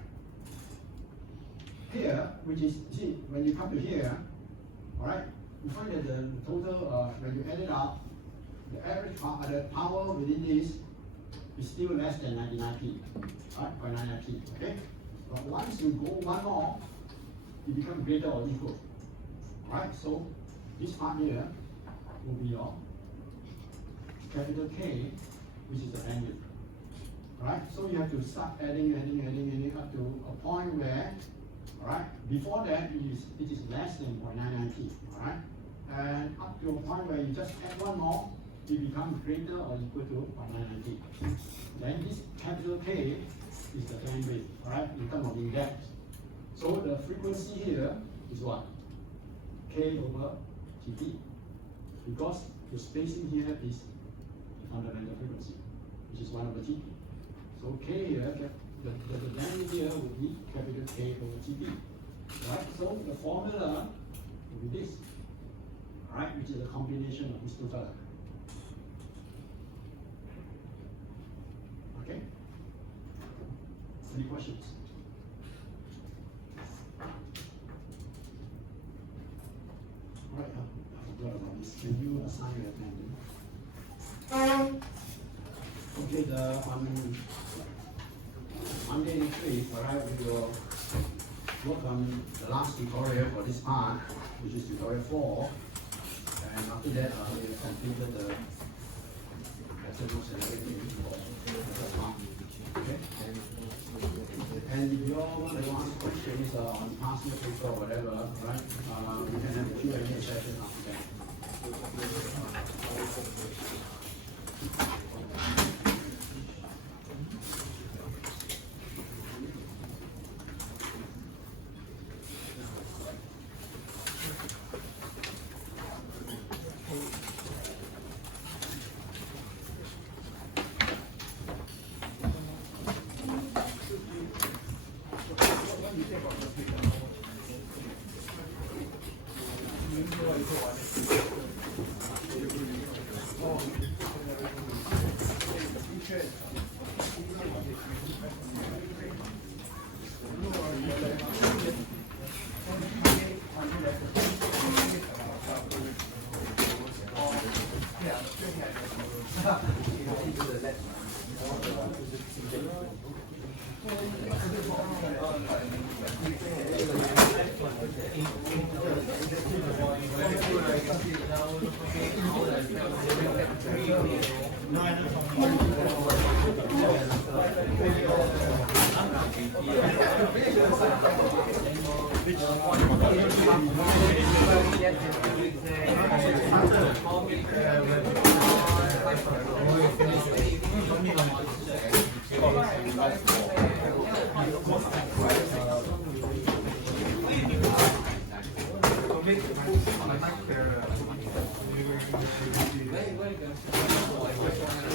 Here, which is, see, when you come to here, alright, you find that the total, when you add it up, the average power within this is still less than 99p, right, by 99p, okay? But once you go one more, it becomes greater or equal, right? So this part here will be your capital K, which is the bandwidth, right? So you have to start adding up to a point where, alright, before that it is less than 0.99p, alright? And up to a point where you just add one more, it becomes greater or equal to 0.99p. Then this capital K is the bandwidth, alright, in terms of index. So the frequency here is what? K over Tp. Because the spacing here is the fundamental frequency, which is 1 over Tp. So K here, the bandwidth here would be capital K over Tp. Right? So the formula will be this. Right? Which is a combination of these two fellas. Okay? Any questions? Alright, I forgot about this. Can you assign your attendance? Okay, on Monday next week, alright, we will work on the last tutorial for this part, which is tutorial 4. And after that, we have completed the said no celebrating before. That's fine. Okay? And if you all want to ask questions on passing the paper or whatever, right? We can have a Q&A session after that. Where you going?